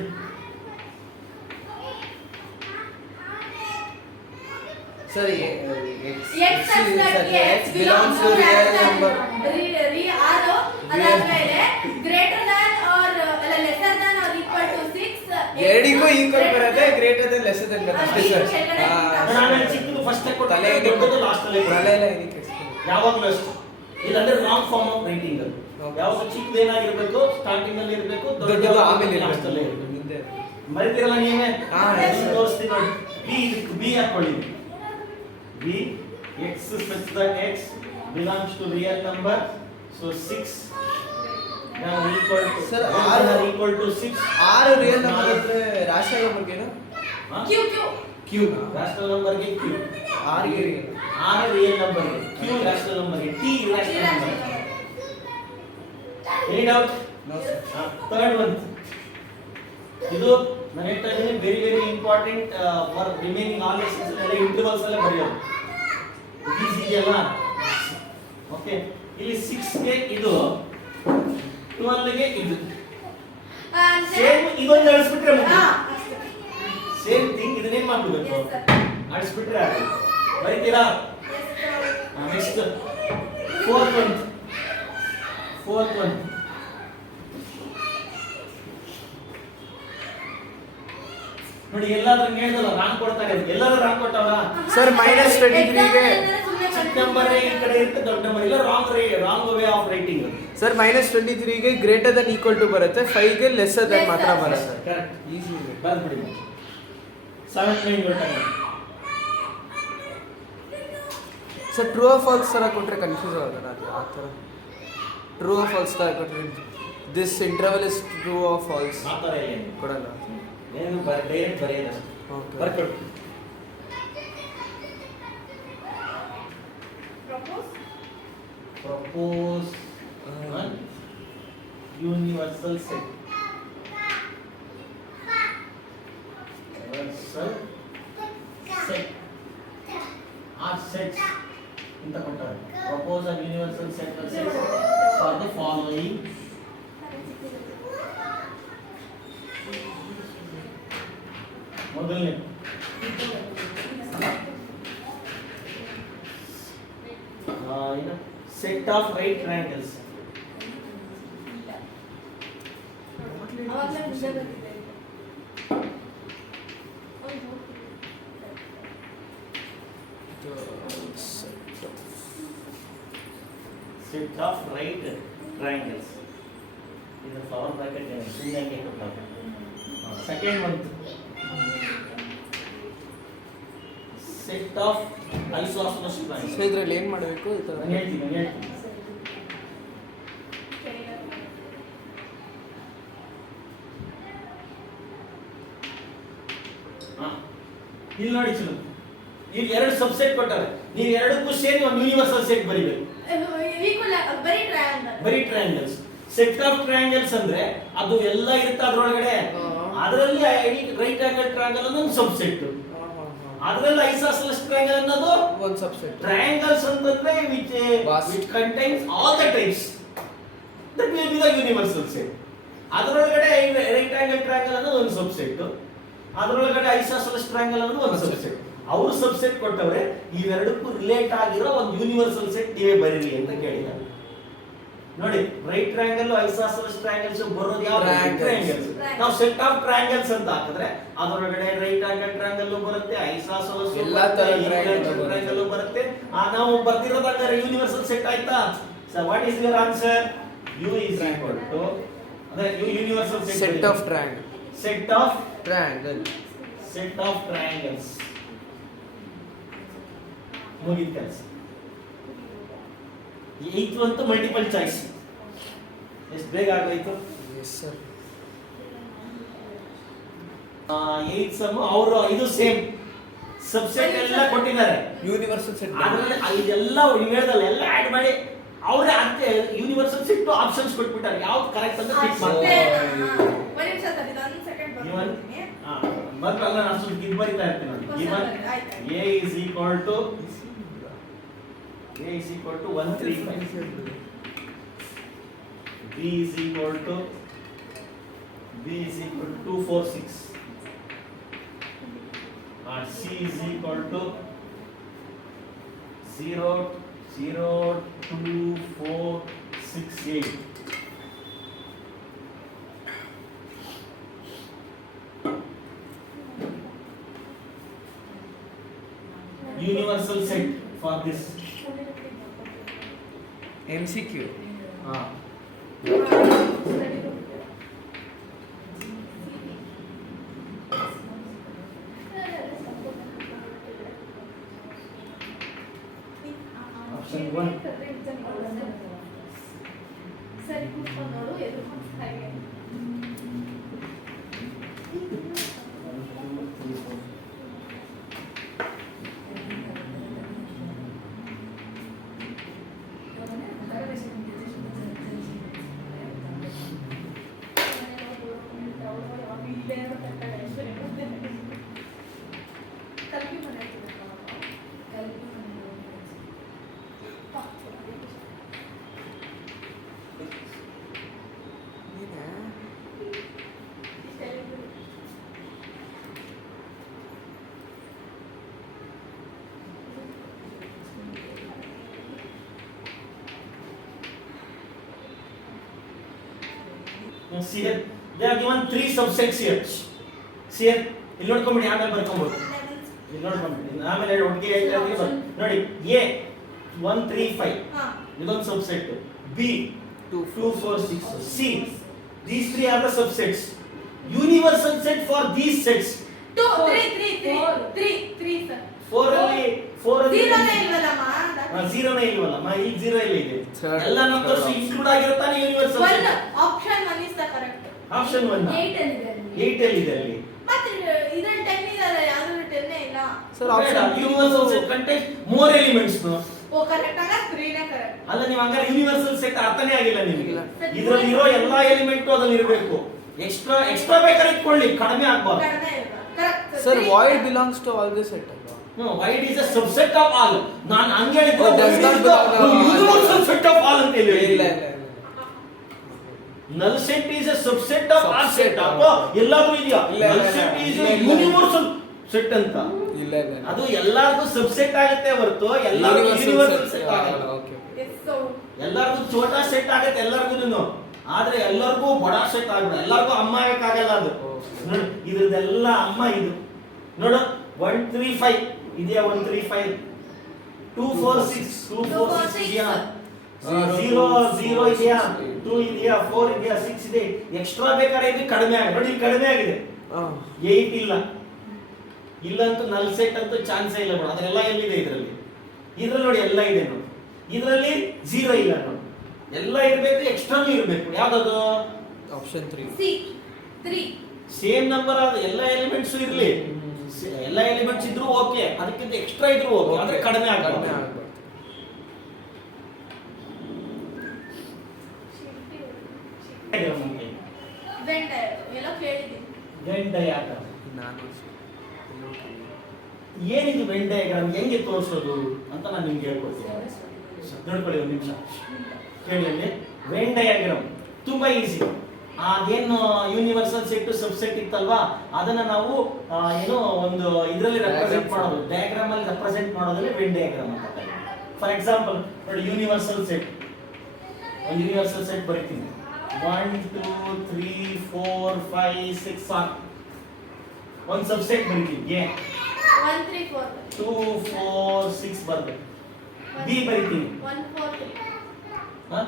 ಸರಿ X such that X belongs to real number. ಅದಾದ್ಮೇಲೆ greater than or ಅಲ್ಲ lesser than or equal to 6. ಎರಡಿಗೂ equal ಬರುತ್ತೆ ಗ್ರೇಟರ್ ದನ್ ಲೆಸರ್ ದನ್ ಬರುತ್ತೆ ಸರ್. ನಾನು ಚಿಕ್ಕದು ಫಸ್ಟ್ ಕೊಟ್ಟು ತಲೆ ದೊಡ್ಡದು ಲಾಸ್ಟ್ ಅಲ್ಲಿ ತಲೆಲ್ಲ ಇದಕ್ಕೆ ಯಾವಾಗಲೂ ಅಷ್ಟೇ. ಇದಂದ್ರೆ ರಾಂಗ್ ಫಾರ್ಮ್ ಆಫ್ ರೈಟಿಂಗ್ ಅದು. Okay. ಯಾವಾಗ ಚಿಕ್ಕದು ಏನಾಗಿರ್ಬೇಕು ಸ್ಟಾರ್ಟಿಂಗ್ ಅಲ್ಲಿ ಇರಬೇಕು, ದೊಡ್ಡದು ಆಮೇಲೆ ಲಾಸ್ಟ್ ಅಲ್ಲಿ ಇರಬೇಕು ಇರಬೇಕು. ಮುಂದೆ. ಮರಿತಿರಲ್ಲ ನೀವೇ? ಹಾ, ತೋರಿಸ್ತೀನಿ ನೋಡಿ. ಬಿ ಇದಕ್ಕೆ ಬಿ ಹಾಕೊಳ್ಳಿ. B x such that x belongs to real number, so 6 now equal to Sir, are equal to 6. 6 real number ಅಂದ್ರೆ ರಾಶಿಯಾಗ ಬರ್ಗೇನು Q ಕ್ಯೂ ರಾಷ್ಟ್ರಲ್ ನಂಬರ್ ಗೆ q, 6 ಗೆ r ರಿಯಲ್ ನಂಬರ್ ಗೆ q ರಾಷ್ಟ್ರಲ್ ನಂಬರ್ ಗೆ t rational number. Any doubt? No sir. Third one ಇದು ನಾನು ಹೇಳ್ತಾ ಇದ್ದೀನಿ very very important for remaining all lessons ಎಲ್ಲ ಇಂಟರ್ವಲ್ಸ್ ಎಲ್ಲ ಬರೆಯೋದು ಈಸಿ ಇದೆಯಲ್ಲ. ಓಕೆ, ಇಲ್ಲಿ 6 ಗೆ ಇದು 12 ಗೆ ಇದು ಸೇಮ್ ಇದೊಂದು ಅಳಿಸ್ಬಿಟ್ರೆ ಸೇಮ್ ಥಿಂಗ್ ಇದನ್ನೇನ್ ಮಾಡ್ಬಿಡ್ಬೇಕು? Yes, sir. ಅಳಿಸ್ಬಿಟ್ರೆ ಆಗುತ್ತೆ. ಬರೀತೀರಾ? ನೆಕ್ಸ್ಟ್ ಫೋರ್ತ್ ಒನ್ ನೋಡಿ. ಎಲ್ಲಾದ್ರೂ ಹೇಳ್ದಲ್ಲ ರಾಂಗ್ ಕೊಡ್ತಾರೆ, ಎಲ್ಲರೂ ರಾಂಗ್ ಕೊಟ್ಟವಲ್ಲ. ಸರ್ -23 ಗೆ ಚಿಕ್ಕ ನಂಬರ್ ಈ ಕಡೆ ಇರುತ್ತೆ, ದೊಡ್ಡ ನಂಬರ್ ಇಲ್ಲ. Wrong way of writing. Sir -23 ಗೆ ಗ್ರೇಟರ್ ದನ್ ಈಕ್ವಲ್ ಟು ಬರುತ್ತೆ, 5 ಗೆ ಲೆಸ್ಸರ್ ದನ್ ಮಾತ್ರ ಬರುತ್ತೆ. ಕರೆಕ್ಟ್, ಈಸಿ ಇದೆ. ಬರ್ಬಿಡಿ. 7 9 ಕೊಟ್ಟಾಗ ಸರ್ ಟ್ರೂ ಆರ್ ಫಾಲ್ಸ್ ತರ ಕೊಟ್ರೆ ಕನ್ಫ್ಯೂಸ್ ಆಗೋಲ್ಲ ಅದು ಆ ಥರ. ಟ್ರೂ ಆರ್ ಫಾಲ್ಸ್ ತರ ಕೊಟ್ರೆ this interval is true or false ಆ ಥರ ಏನು ಕೊಡಲ್ಲ. ಏನು ಡೈರೆಕ್ಟ್ ಬರೆಯೋದಷ್ಟೇ. ಓಕೆ. ಬರ್ಕೊಡು. propose one universal set. Universal set or sets in the control. Propose a universal set or sets for the following. ಮೊದಲನೇ set of right triangles. ಅವಾಗಲೇ ಮುಂದೆ ಬಂದಿದೆ Set of right triangles. ಇದು flower bracket ಸುಮ್ಮನೆ ಕೊಡ್ತಾರೆ. Second one. Set of isosceles triangles. So ಇದ್ರಲ್ಲಿ ಏನು ಮಾಡಬೇಕು ಈ ಥರ ನಾನು ಹೇಳ್ತೀನಿ ಇಲ್ಲಿ ನೋಡಿ ಚಲೋ ಈಗ ಎರಡು ಸಬ್ಸೆಟ್ ಕೊಟ್ಟಾರೆ ನೀವು ಎರಡಕ್ಕೂ ಸೇರಿ ಒಂದು ಯೂನಿವರ್ಸಲ್ ಸೆಟ್ ಬರಿಬೇಕು ಬರೀ ಟ್ರಯಾಂಗಲ್ಸ್ ಸೆಟ್ ಆಫ್ ಟ್ರಯಾಂಗಲ್ಸ್ ಅಂದ್ರೆ ಅದು ಎಲ್ಲ ಇರುತ್ತೆ ಅದರೊಳಗಡೆ ಅದರಲ್ಲಿ ರೈಟ್ ಆಂಗಲ್ ಟ್ರಯಾಂಗಲ್ ಅನ್ನೋದು ಸಬ್ಸೆಟ್ ಅದರಲ್ಲಿ ಐಸೋಸೆಲೆಸ್ ಟ್ರಯಾಂಗಲ್ ಅನ್ನೋದು ಒಂದು ಸಬ್ಸೆಟ್ ಟ್ರಯಾಂಗಲ್ಸ್ ಅಂತಂದ್ರೆ which contains all the types that will be the universal set ಅದರೊಳಗಡೆ ರೈಟ್ ಆಂಗಲ್ ಟ್ರಯಾಂಗಲ್ ಅನ್ನೋದು ಒಂದು ಸಬ್ಸೆಟ್ ಅದರೊಳಗಡೆ ಐಸೋಸೆಲೆಸ್ ಟ್ರಯಾಂಗಲ್ ಅನ್ನೋದು ಒಂದು ಸಬ್ಸೆಟ್ ಅವರು ಸಬ್ಸೆಟ್ ಕೊಟ್ಟವ್ರೆ ಇವೆರಡಕ್ಕೂ ರಿಲೇಟ್ ಆಗಿರೋ ಒಂದು ಯೂನಿವರ್ಸಲ್ ಸೆಟ್ ನೀವೇ ಬರೀರಿ ಅಂತ ಕೇಳಿದ್ದಾರೆ ನೋಡಿ ರೈಟ್ ಟ್ರಯಾಂಗಲ್ ಐಸೋಸೆಲೆಸ್ ಟ್ರಯಾಂಗಲ್ಸ್ ಬರೋದು ಯಾವ ಟ್ರಯಾಂಗಲ್ಸ್ ನಾವು ಸೆಟ್ ಆಫ್ ಟ್ರಯಾಂಗಲ್ಸ್ ಅಂತ ಹಾಕಿದ್ರೆ ಅದರೊಳಗಡೆ ರೈಟ್ ಆಂಗಲ್ ಟ್ರಯಾಂಗಲ್ ಬರುತ್ತೆ ಐಸೋಸೆಲೆಸ್ ಎಲ್ಲಾ ತರ ಟ್ರಯಾಂಗಲ್ ಬರುತ್ತೆ ನಾವು ಬರ್ತಿರೋದಾಗ ಯೂನಿವರ್ಸಲ್ ಸೆಟ್ ಆಯ್ತಾ so what is your answer u is equal to ಅಂದ್ರೆ universal set of triangle set of triangles ಮುಗಿದ ಕೆಲಸ ಏಯ್ತು ಅಂತೂ ಮಲ್ಟಿಪಲ್ ಚಾಯ್ಸ್ ಎಷ್ಟು ಬೇಗ ಆಗೋಯ್ತು ಎಸ್ ಸರ್ ಏಯ್ತ್ ಸಮ್ ಅವರು ಇದು ಸೇಮ್ ಸಬ್ಸೆಟ್ ಎಲ್ಲ ಕೊಟ್ಟಿದ್ದಾರೆ ಯೂನಿವರ್ಸಲ್ ಸೆಟ್ ಅದರಲ್ಲಿ ಇದೆಲ್ಲ ಹೇಳ್ದಲ್ಲ ಎಲ್ಲ ಆಡ್ ಮಾಡಿ ಅವರೇ ಅದಕ್ಕೆ ಯೂನಿವರ್ಸಲ್ ಸೆಟ್ ಆಪ್ಷನ್ಸ್ ಕೊಟ್ಬಿಟ್ಟಾರೆ ಯಾವ್ದು ಕರೆಕ್ಟ್ ಅಂತ ಪಿಕ್ ಮಾಡ್ತಾರೆ ಬಂದ್ರಲ್ಲ ನಾನು ಸ್ವಲ್ಪ ಇದು ಬರಿತಾ ಇರ್ತೀನಿ ನೋಡಿ given a is equal to 135 b is equal to 246 and c is equal to 0.02468 universal set for this MCQ option 1 ಸರಿ ಕೂತ್ಕೊಂಡು ನೋಡು ಎದು ಹಾಗೆ see here they are given three subsets here see here ಇಲ್ಲಿ ನೋಡ್ಕೊಂಬಿಡಿ ಆಮೇಲೆ ಬರ್ಕೊಂಬೋದು ಇಲ್ಲಿ ನೋಡ್ಕೊಂಬಿಡಿ ಆಮೇಲೆ ಒಟ್ಟಿಗೆ ಹೇಳ್ತಾ ಇದ್ದೀವಿ ನೋಡಿ a 135 ಇದೊಂದು subset b 246 c these three are the subsets universal set for these sets 3 sir 4 ಅಲ್ಲಿ 0 ನೇ ಇಲ್ವಲ್ಲಮ್ಮ ಝೀರೋ ನೇ ಇಲ್ವಲ್ಲ ಈಗ ಝೀರೋ ಇಲ್ಲ ಇದೆ ಎಲ್ಲ ನಂಬರ್ಸ್ ಇನ್ಕ್ಲೂಡ್ ಆಗಿರುತ್ತಾನೆ universal one option 1 is the correct option 1 8 ಅಲ್ಲಿ ಇದೆ 8 ಅಲ್ಲಿ ಇದೆ ಅಲ್ಲಿ ಮತ್ತೆ ಇದ್ರಲ್ಲಿ 10 ಇದೆ ಯಾವುದು 10 ಇಲ್ಲ sir option universal set contains more elements no ಓ ಕರೆಕ್ಟ್ ಆಗ 3 ನೇ ಕರೆಕ್ಟ್. ಅಲ್ಲ ನೀವು ಹಂಗಾರೆ ಯೂನಿವರ್ಸಲ್ ಸೆಟ್ ಅರ್ಥನೇ ಆಗಿಲ್ಲ ನಿಮಗೆ. ಇಲ್ಲ. ಇದ್ರಲ್ಲಿ ಇರೋ ಎಲ್ಲಾ ಎಲಿಮೆಂಟ್ ಅದ್ರಲ್ಲಿ ಇರಬೇಕು. ಎಕ್ಸ್ಟ್ರಾ ಬೇಕಾದ್ರೆ ಇಟ್ಕೊಳ್ಳಿ, ಕಡಿಮೆ ಆಗ್ಬಾರ್ದು. ಕಡಿಮೆ ಇಲ್ಲ. Correct. Sir void belongs to all the set ಅಲ್ವಾ? Void is a subset of all. ನಾನು ಹಂಗೆ ಹೇಳಿದ್ರೆ Oh, does not belong. Universal set of all ಅಂತ ಹೇಳಿ. ಇಲ್ಲ ಇಲ್ಲ ಇಲ್ಲ. Null set is a subset of all Subset. set. ಅಪ್ಪ ಎಲ್ಲಾದ್ರೂ ಇದೆಯಾ? ಇಲ್ಲ, Null ಇಲ್ಲ, set is ಇಲ್ಲ, a ಇಲ್ಲ. universal set ಅಂತ. ಇಲ್ಲ ಇಲ್ಲ. ಅದು ಎಲ್ಲಾರ್ಗೂ ಸಬ್ಸೆಟ್ ಆಗುತ್ತೆ ಹೊರತು ಎಲ್ಲಾರ್ಗೂ ಯೂನಿವರ್ಸಲ್ ಸೆಟ್ ಆಗಲ್ಲ. Okay okay. ಎಸ್ ಸೊ ಎಲ್ಲಾರ್ಗೂ ಛೋಟಾ ಸೆಟ್ ಆಗುತ್ತೆ ಎಲ್ಲಾರ್ಗೂನು, ಆದ್ರೆ ಎಲ್ಲರಿಗೂ ಬಡಾ ಸೆಟ್ ಆಗ್ಬಿಡ. ಎಲ್ಲಾರ್ಗೂ ಅಮ್ಮ ಆಗಕ್ಕಾಗಲ್ಲ ಅದು. ನೋಡು ಇದ್ರದೆಲ್ಲ ಅಮ್ಮ ಇದು. ನೋಡು 135 ಇದೆಯಾ? 135 246 246 ಇದೆಯಾ? 0 ಇದೆಯಾ? 2 ಇದೆಯಾ? 4 ಇದೆಯಾ? 6 ಇದೆ. ಎಕ್ಸ್ಟ್ರಾ ಬೇಕಾದ್ರೆ ಇದು ಕಡಿಮೆ ಆಗಿದೆ. ನೋಡಿ ಇಲ್ಲಿ ಕಡಿಮೆ ಆಗಿದೆ. 8 ಇಲ್ಲ. ಇಲ್ಲ ಅಂತೂ ನಲ್ ಸೆಟ್ ಅಂತೂ ಚಾನ್ಸೇ ಇಲ್ಲ ಬಿಡು. ಅದೆಲ್ಲ ಎಲ್ಲಿದೆ ಇದರಲ್ಲಿ? ಇದ್ರಲ್ಲಿ ನೋಡಿ ಎಲ್ಲ ಇದೆ ನೋಡಿ. ಇದರಲ್ಲಿ 0 ಇಲ್ಲ ನೋಡಿ. ಎಲ್ಲ ಇರಬೇಕು, ಎಕ್ಸ್ಟ್ರಾನು ಇರಬೇಕು. ಯಾವ್ದದು? ಆಪ್ಷನ್ 3. ಸಿ 3 ಸೇಮ್ ನಂಬರ್ ಆದ ಎಲ್ಲ ಎಲಿಮೆಂಟ್ಸ್ ಇರಲಿ. ಎಲ್ಲ ಎಲಿಮೆಂಟ್ಸ್ ಇದ್ರೂ ಓಕೆ, ಅದಕ್ಕಿಂತ ಎಕ್ಸ್ಟ್ರಾ ಇದ್ರೂ ಓಕೆ, ಆದ್ರೆ ಕಡಿಮೆ ಆಗಬಾರ್ದು. ವೆನ್ ಎಲ್ಲ ಕೇಳಿದ್ದೀನಿ. ವೆನ್ ಡಯಾಗ್ರಾಮ್ ನಾನು ಏನಿದು? ವೆನ್ ಡಯಾಗ್ರಾಮ್ ಹೆಂಗೆ ತೋರಿಸೋದು ಅಂತ ನಾನು ನಿಮ್ಗೆ ಹೇಳ್ಕೊಡ್ತೀನಿ. ನೋಡ್ಕೊಳ್ಳಿ ಒಂದು ನಿಮಿಷ ಕೇಳಿ. ಅಲ್ಲಿ ವೆನ್ ಡಯಾಗ್ರಾಮ್ ತುಂಬಾ ಈಸಿ. ಅದೇನು ಯೂನಿವರ್ಸಲ್ ಸೆಟ್ ಸಬ್ಸೆಟ್ ಇತ್ತಲ್ವಾ, ಅದನ್ನ ನಾವು ಏನೋ ಒಂದು ಇದರಲ್ಲಿ ರೆಪ್ರೆಸೆಂಟ್ ಮಾಡೋದು, ಡಯಾಗ್ರಾಮ್ ಅಲ್ಲಿ ರೆಪ್ರೆಸೆಂಟ್ ಮಾಡೋದ್ರಲ್ಲಿ ವೆನ್ ಡಯಾಗ್ರಾಮ್ ಅಂತ ಕರೀತಾರೆ. ಫಾರ್ ಎಕ್ಸಾಂಪಲ್ ನೋಡಿ, ಯೂನಿವರ್ಸಲ್ ಸೆಟ್, ಒಂದು ಯೂನಿವರ್ಸಲ್ ಸೆಟ್ ಬರೀತೀನಿ. 1 2 3 4 5 6 7 ಒಂದು ಸಬ್ಸೆಟ್ ಬರೀತೀನಿ. ಎ 1 3 4 2 4 6 ಬರಬೇಕು. ಬಿ ಬರೀತೀನಿ. 1 4 3 ಹಾ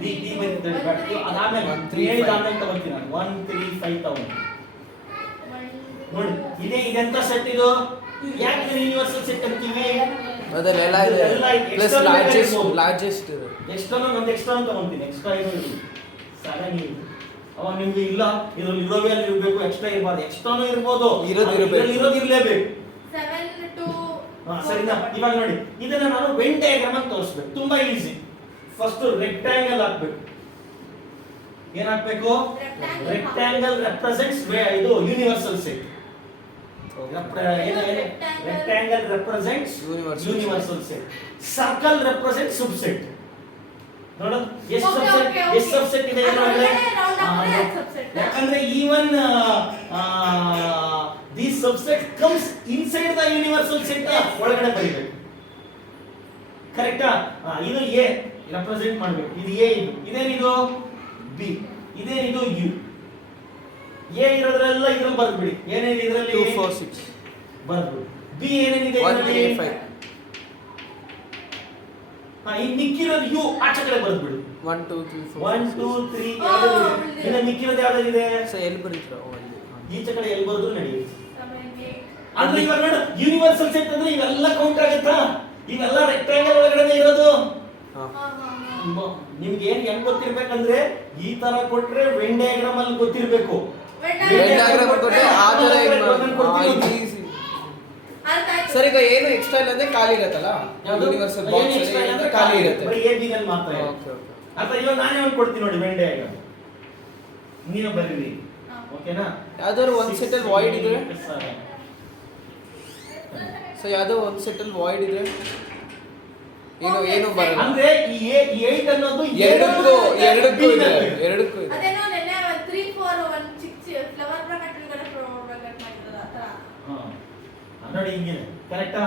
ಬಿ ಬರೀತೀನಿ. ಅದಾದ್ಮೇಲೆ 1 3 ಹೇಳಿದ ಆಮೇಲೆ ತಗೊಂತೀನಿ ನಾನು 1 3 5 ತಗೊಂಡು. ನೋಡಿ ಇದೆಂತ ಸೆಟ್ ಇದು? ಯಾಕೆ ಯೂನಿವರ್ಸಲ್ ಸೆಟ್ ಅಂತೀವಿ? ಅದೆಲ್ಲ ಇದೆ ಪ್ಲಸ್ ಲಾರ್ಜೆಸ್ಟ್ ಇದೆ. ಎಕ್ಸ್ಟ್ರಾ ಒಂದು ಎಕ್ಸ್ಟ್ರಾ ತಗೊಂತೀನಿ. ಎಕ್ಸ್ಟ್ರಾ ಏನು ಇರಲಿ, ಸಡನ್ ಇದೆ. ಅವಾಗ ನಿಮ್ಗೆ ಇಲ್ಲ ಇದ್ರಲ್ಲಿ ಇರೋವೇ ಅಲ್ಲಿ ಇರಬೇಕು, ಎಕ್ಸ್ಟ್ರಾ ಇರಬಾರ್ದು. ಎಕ್ಸ್ಟ್ರಾನು ಇರ್ಬೋದು, ಇರೋದು ಇರಲೇಬೇಕು. 7 2 ಸರಿನಾ? ಇವಾಗ ನೋಡಿ ಇದನ್ನ ನಾನು ವೆನ್ ಡಯಾಗ್ರಾಮ್ ಅಂತ ತೋರಿಸ್ಬೇಕು. ತುಂಬಾ ಈಸಿ. ಫಸ್ಟ್ ರೆಕ್ಟಾಂಗಲ್ ಹಾಕ್ಬೇಕು. ಏನ್ ಹಾಕ್ಬೇಕು? ರೆಕ್ಟಾಂಗಲ್ ರೆಪ್ರೆಸೆಂಟ್ಸ್ ಇದು universal set. Rectangle represents universal set. Circle represent subset. ನೋಡು ಎಷ್ಟು ಸಬ್ಸೆಟ್ ಇದೆ ನೋಡಿದ್ರೆ. ಯಾಕಂದ್ರೆ even this subset comes inside the universal set ಒಳಗಡೆ ಬರೀಬೇಕು. ಕರೆಕ್ಟಾ? ಇದು ಎ ರೆಪ್ರೆಸೆಂಟ್ ಮಾಡಬೇಕು. ಇದು ಎ, ಇದೇನಿದು ಬಿ, ಇದೇನಿದು ಯು. ಎ ಇರೋದ್ರೆಲ್ಲ ಇದ್ರಲ್ಲಿ ಬರ್ದ್ಬಿಡಿ. ಏನೇನಿದೆ ಇದರಲ್ಲಿ? 2 4 6 ಬರ್ದ್ಬಿಡಿ. ಬಿ ಏನೇನಿದೆ 1 ಇದರಲ್ಲಿ? 3 5 ಈ ಮಿಕ್ಕಿರೋದು ಯು ಆಚೆ ಕಡೆ ಬರ್ದ್ಬಿಡಿ. 1 2 3 4 1 2 3 ಇನ್ನು ಮಿಕ್ಕಿರೋದು ಯಾವ್ದಾಗಿದೆ? ಸರ್ ಎಲ್ಲಿ ಬರೀತೀರಾ? ಈಚೆ ಕಡೆ ಎಲ್ಲಿ ಬರ್ದ್ರು ನಡೆಯುತ್ತೆ. 7 8 ಅಂದ್ರೆ ಇವಾಗ ನೋಡು ಯೂನಿವರ್ಸಲ್ ಸೆಟ್ ಅಂದ್ರೆ ಇವೆಲ್ಲ ಕೌಂಟ್ ಆಗುತ್ತಾ? ಇವೆಲ್ಲ ರೆಕ್ಟಾಂಗಲ್ ಒಳಗಡೆ ಇರೋದು. ನಿಮ್ಗೆ ಏನ್ ಹೆಂಗ್ ಗೊತ್ತಿರ್ಬೇಕಂದ್ರೆ ಈ ತರ ಕೊಟ್ರೆ ವೆನ್ ಡಯಾಗ್ರಾಮ್ ಅಲ್ಲಿ ಗೊತ್ತಿರ್ಬೇಕು. ವೆನ್ ಡಯಾಗ್ರಾಮ್ ಕೊಟ್ಟರೆ ಆ ತರ ಸರ್ ಈಗ ಏನು ಎಕ್ಸ್ಟ್ರಾ ಇಲ್ಲ ಅಂದ್ರೆ ಖಾಲಿ ಇರುತ್ತಲ್ಲ, ಯೂನಿವರ್ಸಲ್ ಬಾಕ್ಸ್ ಅಲ್ಲಿ ಅಂದ್ರೆ ಖಾಲಿ ಇರುತ್ತೆ. ಬರೀ ಎ ಬಿ ನಲ್ಲಿ ಮಾತ್ರ ಇದೆ. Okay okay. ಅಥವಾ ಇವಾಗ ನಾನೇ ಒಂದು ಕೊಡ್ತೀನಿ ನೋಡಿ ವೆನ್ ಡಯಾಗ್ರಾಮ್. ನೀವು ಬರೀರಿ. ಓಕೆನಾ? ಯಾವ್ದಾದ್ರು ಒಂದು ಸೆಟ್ ಅಲ್ಲಿ ವಾಯ್ಡ್ ಇದ್ರೆ, ಸೊ ಯಾವ್ದೋ ಒಂದು ಸೆಟ್ ಅಲ್ಲಿ ವಾಯ್ಡ್ ಇದ್ರೆ ಏನು ಬರಲ್ಲ. ಅಂದ್ರೆ ಈ 8 ಅನ್ನೋದು ಎರಡಕ್ಕೂ ಇದೆ. ಅದೇನೋ ನೆನ್ನೆ 3 4 1 6 ಫ್ಲವರ್ ಬ್ರಾಕೆಟ್ ಮಾಡಿದ್ರಲ್ಲ ಆ ತರ. ನೋಡಿ ಹಿಂಗಿದೆ. ಕರೆಕ್ಟಾ?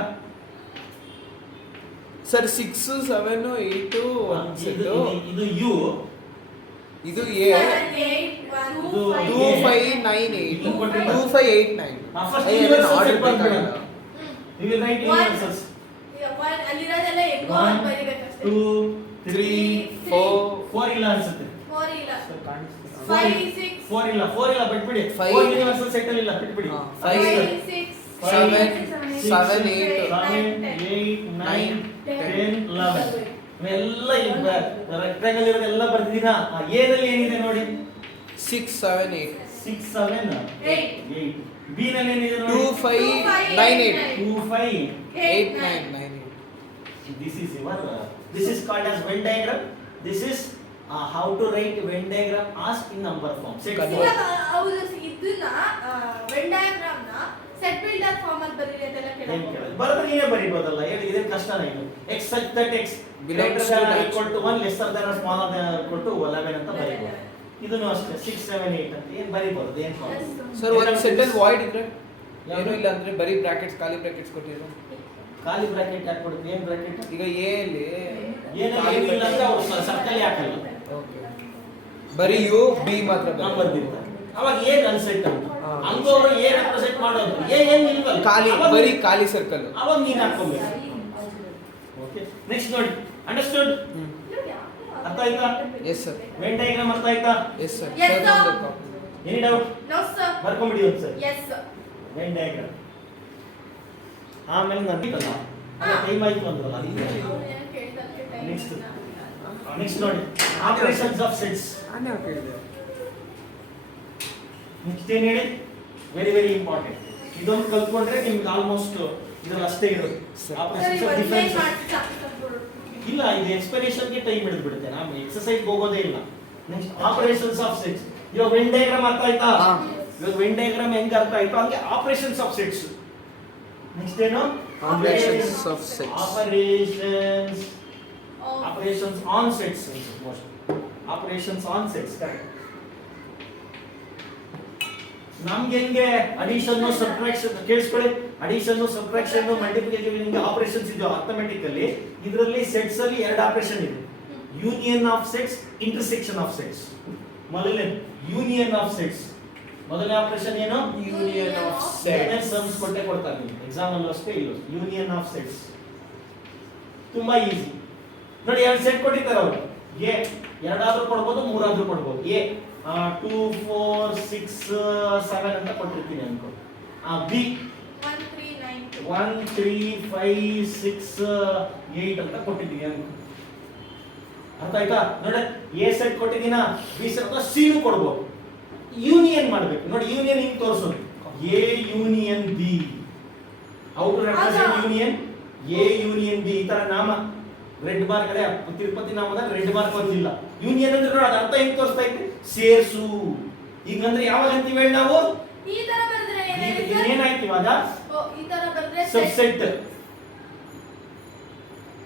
ಸರ್ 6 7 8 ಒಂದು ಸೆಟ್, ಇದು ಯು, ಇದು ಎ, 2 5 9 8 2 5 8 9. ಫಸ್ಟ್ ಯೂನಿವರ್ಸಲ್ ಸೆಟ್ ಬಂದ್ಬಿಡ. You will write universals. ಅಲ್ಲಿರೋದೆಲ್ಲ ಎಗ್ಗೋ ಅಂತ ಬರಿಬೇಕಷ್ಟೇ. 2 3 4 ಇಲ್ಲ ಅನ್ಸುತ್ತೆ. 4 ಇಲ್ಲ. 5 6 4 ಇಲ್ಲ. 4 ಇಲ್ಲ ಬಿಟ್ಬಿಡಿ. 4 ಯೂನಿವರ್ಸಲ್ ಸೆಟ್ ಅಲ್ಲಿ ಇಲ್ಲ ಬಿಟ್ಬಿಡಿ. 5 6 7 8 7 8 9 10 11 ಇವೆಲ್ಲ ರೆಕ್ಟಾಂಗಲ್ ಇರೋದೆಲ್ಲ ಬರ್ದಿದ್ದೀರಾ? ಎ ನಲ್ಲಿ ಏನಿದೆ ನೋಡಿ? 6 7 8 6 7 8. ಬಿ ನಲ್ಲಿ ಏನಿದೆ ನೋಡಿ? 2 5 9 8 2 5 8 9 9 8. this is your this is called as Venn diagram. This is how to write Venn diagram as in number form. Set ಇವಾಗ ಹೌದು ಇದನ್ನ ವೆನ್ ಡಯಾಗ್ರಾಮ್ ನ ಸೆಟ್ ಬಿಲ್ಡರ್ ಫಾರ್ಮ್ ಅಲ್ಲಿ ಬರೀರಿ ಅಂತೆಲ್ಲ ಏನ್ ಕೇಳೋದು. ಕೇಳೋದು ಬರೋದು ನೀವೇ ಬರೀಬೋದಲ್ಲ, ಹೇಳಿ ಇದೇನು ಕಷ್ಟನಾ ಇದು? x such that x Belongs greater to than or that. equal to 1 lesser than or smaller than or equal to 11 ಅಂತ ಬರೀಬೋದು. ಇದನ್ನು ಅಷ್ಟೇ 6 7 8 ಅಂತ ಏನು ಬರೀಬೋದು, ಏನು ಪ್ರಾಬ್ಲಮ್? ಸರ್ ಒಂದು ಸೆಂಟೆನ್ಸ್ ವಾಯ್ಡ್ ಇದ್ರೆ ಏನೂ ಇಲ್ಲ ಅಂದ್ರೆ ಬರೀ ಬ್ರಾಕೆಟ್ಸ್ ಖಾಲಿ ಬ್ರಾಕೆಟ್ಸ್ ಕೊಟ್ಟಿರೋ ಖಾಲಿ ಬ್ರಾಕೆಟ್ ಯಾಕೆ ಕೊಡುತ್ತೆ? ಏನು ಬ್ರಾಕೆಟ್? ಈಗ ಎ ಅಲ್ಲಿ ಏನಿಲ್ಲ ಅಂದ್ರೆ ಅವ್ರು ಸರ್ಕಲ್ ಹಾಕಲ್ಲ, ಓಕೆ ಬರೀ ಯು ಬಿ ಮಾತ್ರ ನಾವು ಬರೀ ಬರ್ದಿರ್ತಾರೆ. ಅವಾಗ ಏನ್ ಅನ್ಸೆಟ್ ಅಂತ ಹಾ. ಹಂಗ ಅವರು ಏನ್ ರೆಪ್ರೆಸೆಂಟ್ ಮಾಡೋದು, ಏನ್ ಇಲ್ವಲ್ಲ, ಖಾಲಿ ಅವಾಗ ಬರೀ ಖಾಲಿ ಸರ್ಕಲ್. ಅವಾಗ ನೀನ್ ಹಾಕೋಬೇಕು. ಓಕೆ, ನೆಕ್ಸ್ಟ್ ನೋಡಿ, ಅಂಡರ್ಸ್ಟುಡ್? ಅರ್ಥ ಆಯ್ತಾ? ಎಸ್ ಸರ್, ವೆನ್ ಡಯಾಗ್ರಾಮ್ ಅರ್ಥ ಆಯ್ತಾ? Yes sir. Yes, sir sir. ಒಂದು copy. Any doubt? No sir. ಬರ್ಕೊಂಬಿಡಿ ಒಂದು ಸರಿ ಎಸ್ ಸರ್. Venn diagram. ಆಮೇಲೆ ನಂಬಿಕಲ್ಲ ಅಲ್ಲ, ಟೈಮ್ ಆಯ್ತು ಅಂದ್ರಲ್ಲ ಅದಕ್ಕೆ. Next. ನೆಕ್ಸ್ಟ್ ನೋಡಿ, ಆಪರೇಷನ್ಸ್ ಆಫ್ ಸೆಟ್ಸ್. ನಾನೇ ಯಾಕೆ ಹೇಳಿದೆ? ನೆಕ್ಸ್ಟ್ ಏನ್ ಹೇಳಿ? Very very important. ಇದೊಂದು ಕಲ್ತ್ಕೊಂಡ್ರೆ ನಿಮ್ಗೆ ಆಲ್ಮೋಸ್ಟ್ ಇದ್ರಲ್ಲಿ ಅಷ್ಟೇ ಇರೋದು. ಸರಿ. ಆಪರೇಷನ್ಸ್ ಆಫ್ ಡಿಫರೆನ್ಸ್ ಇಲ್ಲ, ಇದು ಎಕ್ಸ್ಪ್ಲನೇಷನ್ಗೆ ಟೈಮ್ ಹಿಡಿದು ಬಿಡುತ್ತೆ, ನಾವು ಎಕ್ಸರ್ಸೈಸ್ ಹೋಗೋದೇ ಇಲ್ಲ. Next operations of sets. ಇವಾಗ ವೆನ್ ಡಯಾಗ್ರಾಮ್ ಅರ್ಥ ಆಯ್ತಾ? ಹಾ. ಇವಾಗ ವೆನ್ ಡಯಾಗ್ರಾಮ್ ಹೆಂಗ್ ಅರ್ಥ ಆಯ್ತು ಹಂಗೆ ಆಪರೇಷನ್ಸ್ ಆಫ್ ಸೆಟ್ಸ್. ನೆಕ್ಸ್ಟ್ ಏನು? Operations of sets. Operations on sets. Operations on sets. Correct. ನಮ್ಗೆ ಹೆಂಗೆ ಅಡಿಷನ್ ಸಬ್ಟ್ರಾಕ್ಷನ್ ಕೇಳಿಸ್ಕೊಳ್ಳಿ, ಅಡಿಷನ್ ಸಬ್ಟ್ರಾಕ್ಷನ್ ಮಲ್ಟಿಪ್ಲಿಕೇಶನ್ ಹಿಂಗೆ ಆಪರೇಷನ್ಸ್ ಇದೆ ಅರ್ಥಮೆಟಿಕಲಿ. ಇದರಲ್ಲಿ ಸೆಟ್ಸ್ ಅಲ್ಲಿ ಎರಡು ಆಪರೇಷನ್ ಇದೆ, union of sets, intersection of sets. ಮೊದಲನೇ ಯೂನಿಯನ್ ಆಫ್ ಸೆಟ್ಸ್. ಮೊದಲನೇ ಆಪರೇಷನ್ ಏನು? Union of sets. ಸಮ್ಸ್ ಕೊಟ್ಟೆ ಕೊಡ್ತಾರೆ ನಿಮ್ಗೆ ಎಕ್ಸಾಮ್ ಅಲ್ಲೂ ಅಷ್ಟೇ, ಇಲ್ಲ ಯೂನಿಯನ್ ಆಫ್ ಸೆಟ್ಸ್ ತುಂಬಾ ಈಸಿ. ನೋಡಿ, ಎರಡು ಸೆಟ್ ಕೊಟ್ಟಿದ್ದಾರೆ ಅವರು, ಎ ಎರಡಾದ್ರೂ ಕೊಡ್ಬೋದು, ಮೂರಾದ್ರೂ ಕೊಡ್ಬೋದು. ಎ 2 4 6 7 ಅಂತ ಕೊಟ್ಟಿರ್ತೀನಿ ಅನ್ಕೋ. ಬಿ 1 3 5 6 8 ಅಂತ ಕೊಟ್ಟಿದ್ದೀನಿ ಅನ್ಕೋ. ಅರ್ಥ ಆಯ್ತಾ? ನೋಡಿ, ಎ ಸೆಟ್ ಕೊಟ್ಟಿದ್ದೀನ, ಬಿ ಸೆಟ್ ಸಿ ನು ಕೊಡ್ಬೋದು. ಯೂನಿಯನ್ ಮಾಡಬೇಕು. ನೋಡಿ, ಯೂನಿಯನ್ ಹಿಂಗ್ ತೋರಿಸೋದು, A union B. How to represent union? A union B. ಈ ತರ ನಾಮ ರೆಡ್ ಮಾರ್ಕ್ ಕಡೆ ತಿರುಪತಿ ನಾಮದಲ್ಲಿ ರೆಡ್ ಮಾರ್ಕ್ ಬಂದಿಲ್ಲ. ಯೂನಿಯನ್ ಅಂದ್ರೆ ನೋಡಿ, ಅದ ಅರ್ಥ ಹೆಂಗ್ ತೋರಿಸ್ತಾ ಇತ್ತು? ಸೇರ್ಸು. ಈಗಂದ್ರೆ ಯಾವಾಗ ಅಂತೀವಿ ಹೇಳಿ ನಾವು? ಈ ತರ ಬರೆದ್ರೆ ಏನಾಗುತ್ತೆ ಸರ್? ಏನಾಯ್ತು ಇವಾಗ? ಈ ತರ ಬರೆದ್ರೆ ಸಬ್ಸೆಟ್.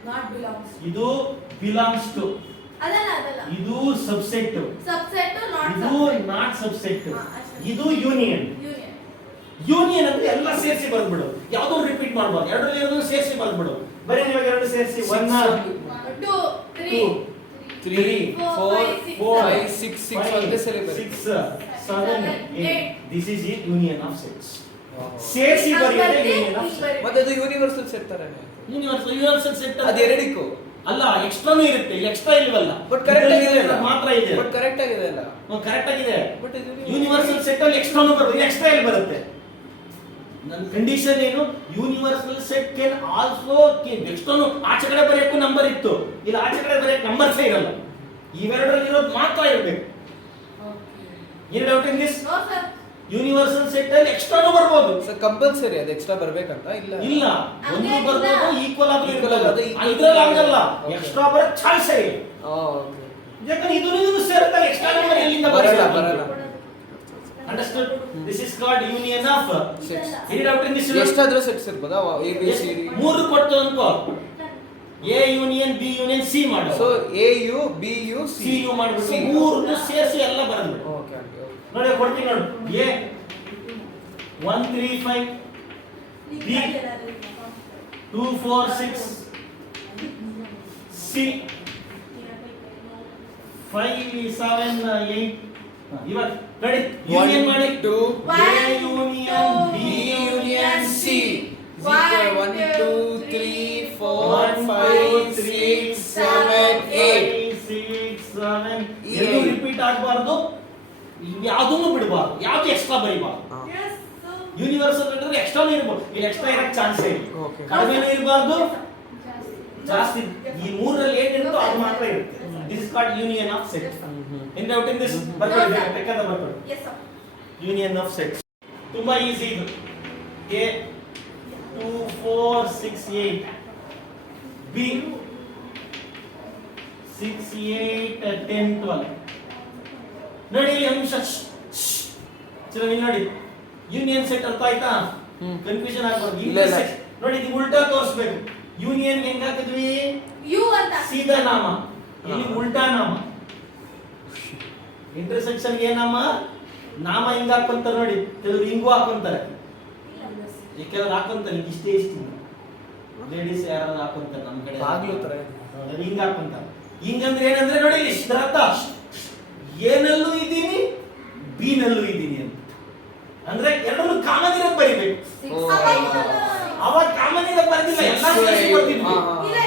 Not belongs. ಇದು ಬಿಲಾಂಗ್ಸ್ ಟು, ಅದಲ್ಲ ಇದು ಸಬ್ಸೆಟ್, ಸಬ್ಸೆಟ್ ನಾಟ್ ಇದು ನಾಟ್ ಸಬ್ಸೆಟ್, ಹಾ, ಅಷ್ಟೇ. ಇದು ಯೂನಿಯನ್. ಯೂನಿಯನ್. ಯೂನಿಯನ್ ಅಂದ್ರೆ ಎಲ್ಲ ಸೇರಿಸಿ ಬರ್ದ್ಬಿಡು, ಯಾವ್ದೋ ರಿಪೀಟ್ ಮಾಡ್ಬಾರ್ದು, ಎರಡರಲ್ಲಿ ಇರೋದನ್ನ ಸೇರಿಸಿ ಬರ್ದ್ಬಿಡು. ಬರೀ ಇವಾಗ ಎರಡು ಸೇರಿಸಿ 1 2 3 3 4 5 6 6 ಒಂದೇ ಸರಿ 6 7 8. This is it union of sets. Wow. ಸೇರಿಸಿ ಬರೆಯೋದೇ ಯೂನಿಯನ್ ಆಫ್ ಸೆಟ್ಸ್. ಮತ್ತೆ ಅದು ಯೂನಿವರ್ಸಲ್ ಸೆಟ್ ತರನೇ ಯೂನಿವರ್ಸಲ್ ಸೆಟ್ ಅದು ಎರಡಕ್ಕೂ ಅಲ್ಲ, ಎಕ್ಸ್ಟ್ರಾನೂ ಇರುತ್ತೆ, ಇಲ್ಲಿ ಎಕ್ಸ್ಟ್ರಾ ಇಲ್ವಲ್ಲ, ಬಟ್ ಕರೆಕ್ಟ್ ಆಗಿದೆ ಅಲ್ಲ? ಮಾತ್ರ ಇದೆ. ಬಟ್ ಕರೆಕ್ಟ್ ಆಗಿದೆ ಅಲ್ಲ? ಕರೆಕ್ಟ್ ಆಗಿದೆ. ಬಟ್ ಇದು ಯೂನಿವರ್ಸಲ್ ಸೆಟ್ ಅಲ್ಲಿ ಎಕ್ಸ್ಟ್ರಾನೂ ಬರುತ್ತೆ, ಎಕ್ಸ್ಟ್ರಾ ಇಲ್ಲಿ ಬರುತ್ತೆ. ನನ್ನ ಕಂಡೀಷನ್ ಏನು? ಯೂನಿವರ್ಸಲ್ ಸೆಟ್ ಕ್ಯಾನ್ ಆಲ್ಸೋ ಎಕ್ಸ್ಟ್ರಾನು ಆಚೆ ಕಡೆ ಬರೆಯಕ್ಕೂ ನಂಬರ್ ಇತ್ತು, ಇಲ್ಲಿ ಆಚೆ ಕಡೆ ಬರೆಯಕ್ಕೆ ನಂಬರ್ಸ್ ಇರಲ್ಲ, ಇವೆರಡರಲ್ಲಿ ಇರೋದು ಮಾತ್ರ ಇರಬೇಕು. ಏನು doubt in this? No sir. Universal set ಅಲ್ಲಿ ಎಕ್ಸ್ಟ್ರಾನು ಬರ್ಬೋದು. ಸರ್ ಕಂಪಲ್ಸರಿ ಅದು ಎಕ್ಸ್ಟ್ರಾ ಬರ್ಬೇಕಂತ ಇಲ್ಲ? ಇಲ್ಲ, ಒಂದು ಬರ್ಬೋದು, ಈಕ್ವಲ್ ಆದ್ರೂ Equal ಇರ್ಬೋದು. ಅದು equal ಇದ್ರಲ್ಲಿ ಹಂಗಲ್ಲ, Okay. ಎಕ್ಸ್ಟ್ರಾ ಬರೋ ಚಾನ್ಸ್ ಇಲ್ಲ. ಓಕೆ. ಯಾಕಂದ್ರೆ ಇದು ಸೇರುತ್ತಲ್ಲ, ಎಕ್ಸ್ಟ್ರಾ ಎಲ್ಲಿಂದ ಬರಲ್ಲ ಬರಲ್ಲ. ಬರಲ್ಲ. Understood? This is called union of Sets. any doubt in this? ಎಷ್ಟಾದ್ರೂ ಸೆಟ್ಸ್ ಇರ್ಬೋದಾ? ಎ ಬಿ ಸಿ ಡಿ ಮೂರು ಕೊಟ್ಟು ಅನ್ಕೋ, A union B union C ಮಾಡು. So A U B U C U ಮಾಡ್ಬಿಟ್ಟು ಮೂರನ್ನು ಸೇರಿಸಿ ಎಲ್ಲ ಬರೆದ್ಬಿಡು. Okay okay. ನೋಡಿ ಕೊಡ್ತೀನಿ ನೋಡು, ಎ 1 3 5 ಬಿ 2 4 6 ಸಿ 5 7 8. ಇವಾಗ ನೋಡಿ, ಯೂನಿಯನ್ ಮಾಡಿ 2 A union B union C 1 2 3 4 5 6 7 8 6 7 ಇದು ರಿಪೀಟ್ ಆಗಬಾರ್ದು, ಯಾವುದನ್ನು ಬಿಡಬಾರ್ದು, ಯಾವ್ದು ಎಕ್ಸ್ಟ್ರಾ ಬರೀಬಾರ್ದು. ಎಸ್ ಯೂನಿವರ್ಸಲ್ ಅಂದ್ರೆ ಎಕ್ಸ್ಟ್ರಾನು ಇರ್ಬೋದು, ಇಲ್ಲಿ ಎಕ್ಸ್ಟ್ರಾ ಇರಕ್ಕೆ ಚಾನ್ಸ್ ಇಲ್ಲ. ಓಕೆ. ಕಡಿಮೆನೂ ಇರಬಾರ್ದು, ಜಾಸ್ತಿ. ಈ ಮೂರರಲ್ಲಿ ಏನಿರುತ್ತೋ ಅದು ಮಾತ್ರ ಇರುತ್ತೆ. This is called union of set. In doubt in this? ಬರ್ಕೊಳ್ಳಿ, ಬೇಕಾದ ಬರ್ಕೊಳ್ಳಿ. Yes sir. Union of sets ತುಂಬಾ ಈಸಿ ಇದು. ಎ 2 4 6 8, ಬಿ 6 8 10 12 ನೋಡಿ ಇಲ್ಲಿ ಅಂಶ ಚಲೋ ಇಲ್ಲಿ ನೋಡಿ ಯೂನಿಯನ್ ಸೆಟ್ ಅರ್ಥ ಆಯ್ತಾ ಕನ್ಫ್ಯೂಷನ್ ಆಗಬಾರ್ದು ಇಲ್ಲ, ಇಲ್ಲ. ನೋಡಿ ಇದು ಉಲ್ಟಾ ತೋರಿಸ್ಬೇಕು ಯೂನಿಯನ್ ಹೆಂಗ್ ಹಾಕಿದ್ವಿ ಯು ಅಂತ ಸೀದಾ ನಾಮ ಇಲ್ಲಿ ಉಲ್ಟಾ ನಾಮ ಇಂಟರ್ಸೆಕ್ಷನ್ ಗೆ ನಾಮ ನಾಮ ಹಿಂಗ್ ಹಾಕೊಂತಾರೆ ನೋಡಿ ಕೆಲವರು ಹಿಂಗೂ ಹಾಕೊಂತಾರೆ ಈ ಕೆಲವರು ಹಾಕೊಂತಾರೆ ಇಷ್ಟೇ ಇಷ್ಟು ಲೇಡೀಸ್ ಯಾರಾದ್ರೂ ಹಾಕೊಂತಾರೆ ನಮ್ಮ ಕಡೆ ಬಾಗ್ಲು ತರ ಹಿಂಗ್ ಹಾಕೊಂತಾರೆ ಹಿಂಗಂದ್ರೆ ಏನಂದ್ರೆ ನೋಡಿ ಇಲ್ಲಿ ಇಷ್ಟರ ಅರ್ಥ ಏನಲ್ಲೂ ಇದ್ದೀನಿ ಬಿ ನಲ್ಲೂ ಇದ್ದೀನಿ ಅಂತ ಅಂದ್ರೆ ಎರಡನ್ನೂ ಕಾಮನ್ ಇರೋದು ಬರಿಬೇಕು ಅವಾಗ ಕಾಮನ್ ಇರೋದು ಬರ್ದಿಲ್ಲ ಎಲ್ಲಾ ಸೇರಿಸಿ ಬರ್ತಿದ್ವಿ ಇಲ್ಲ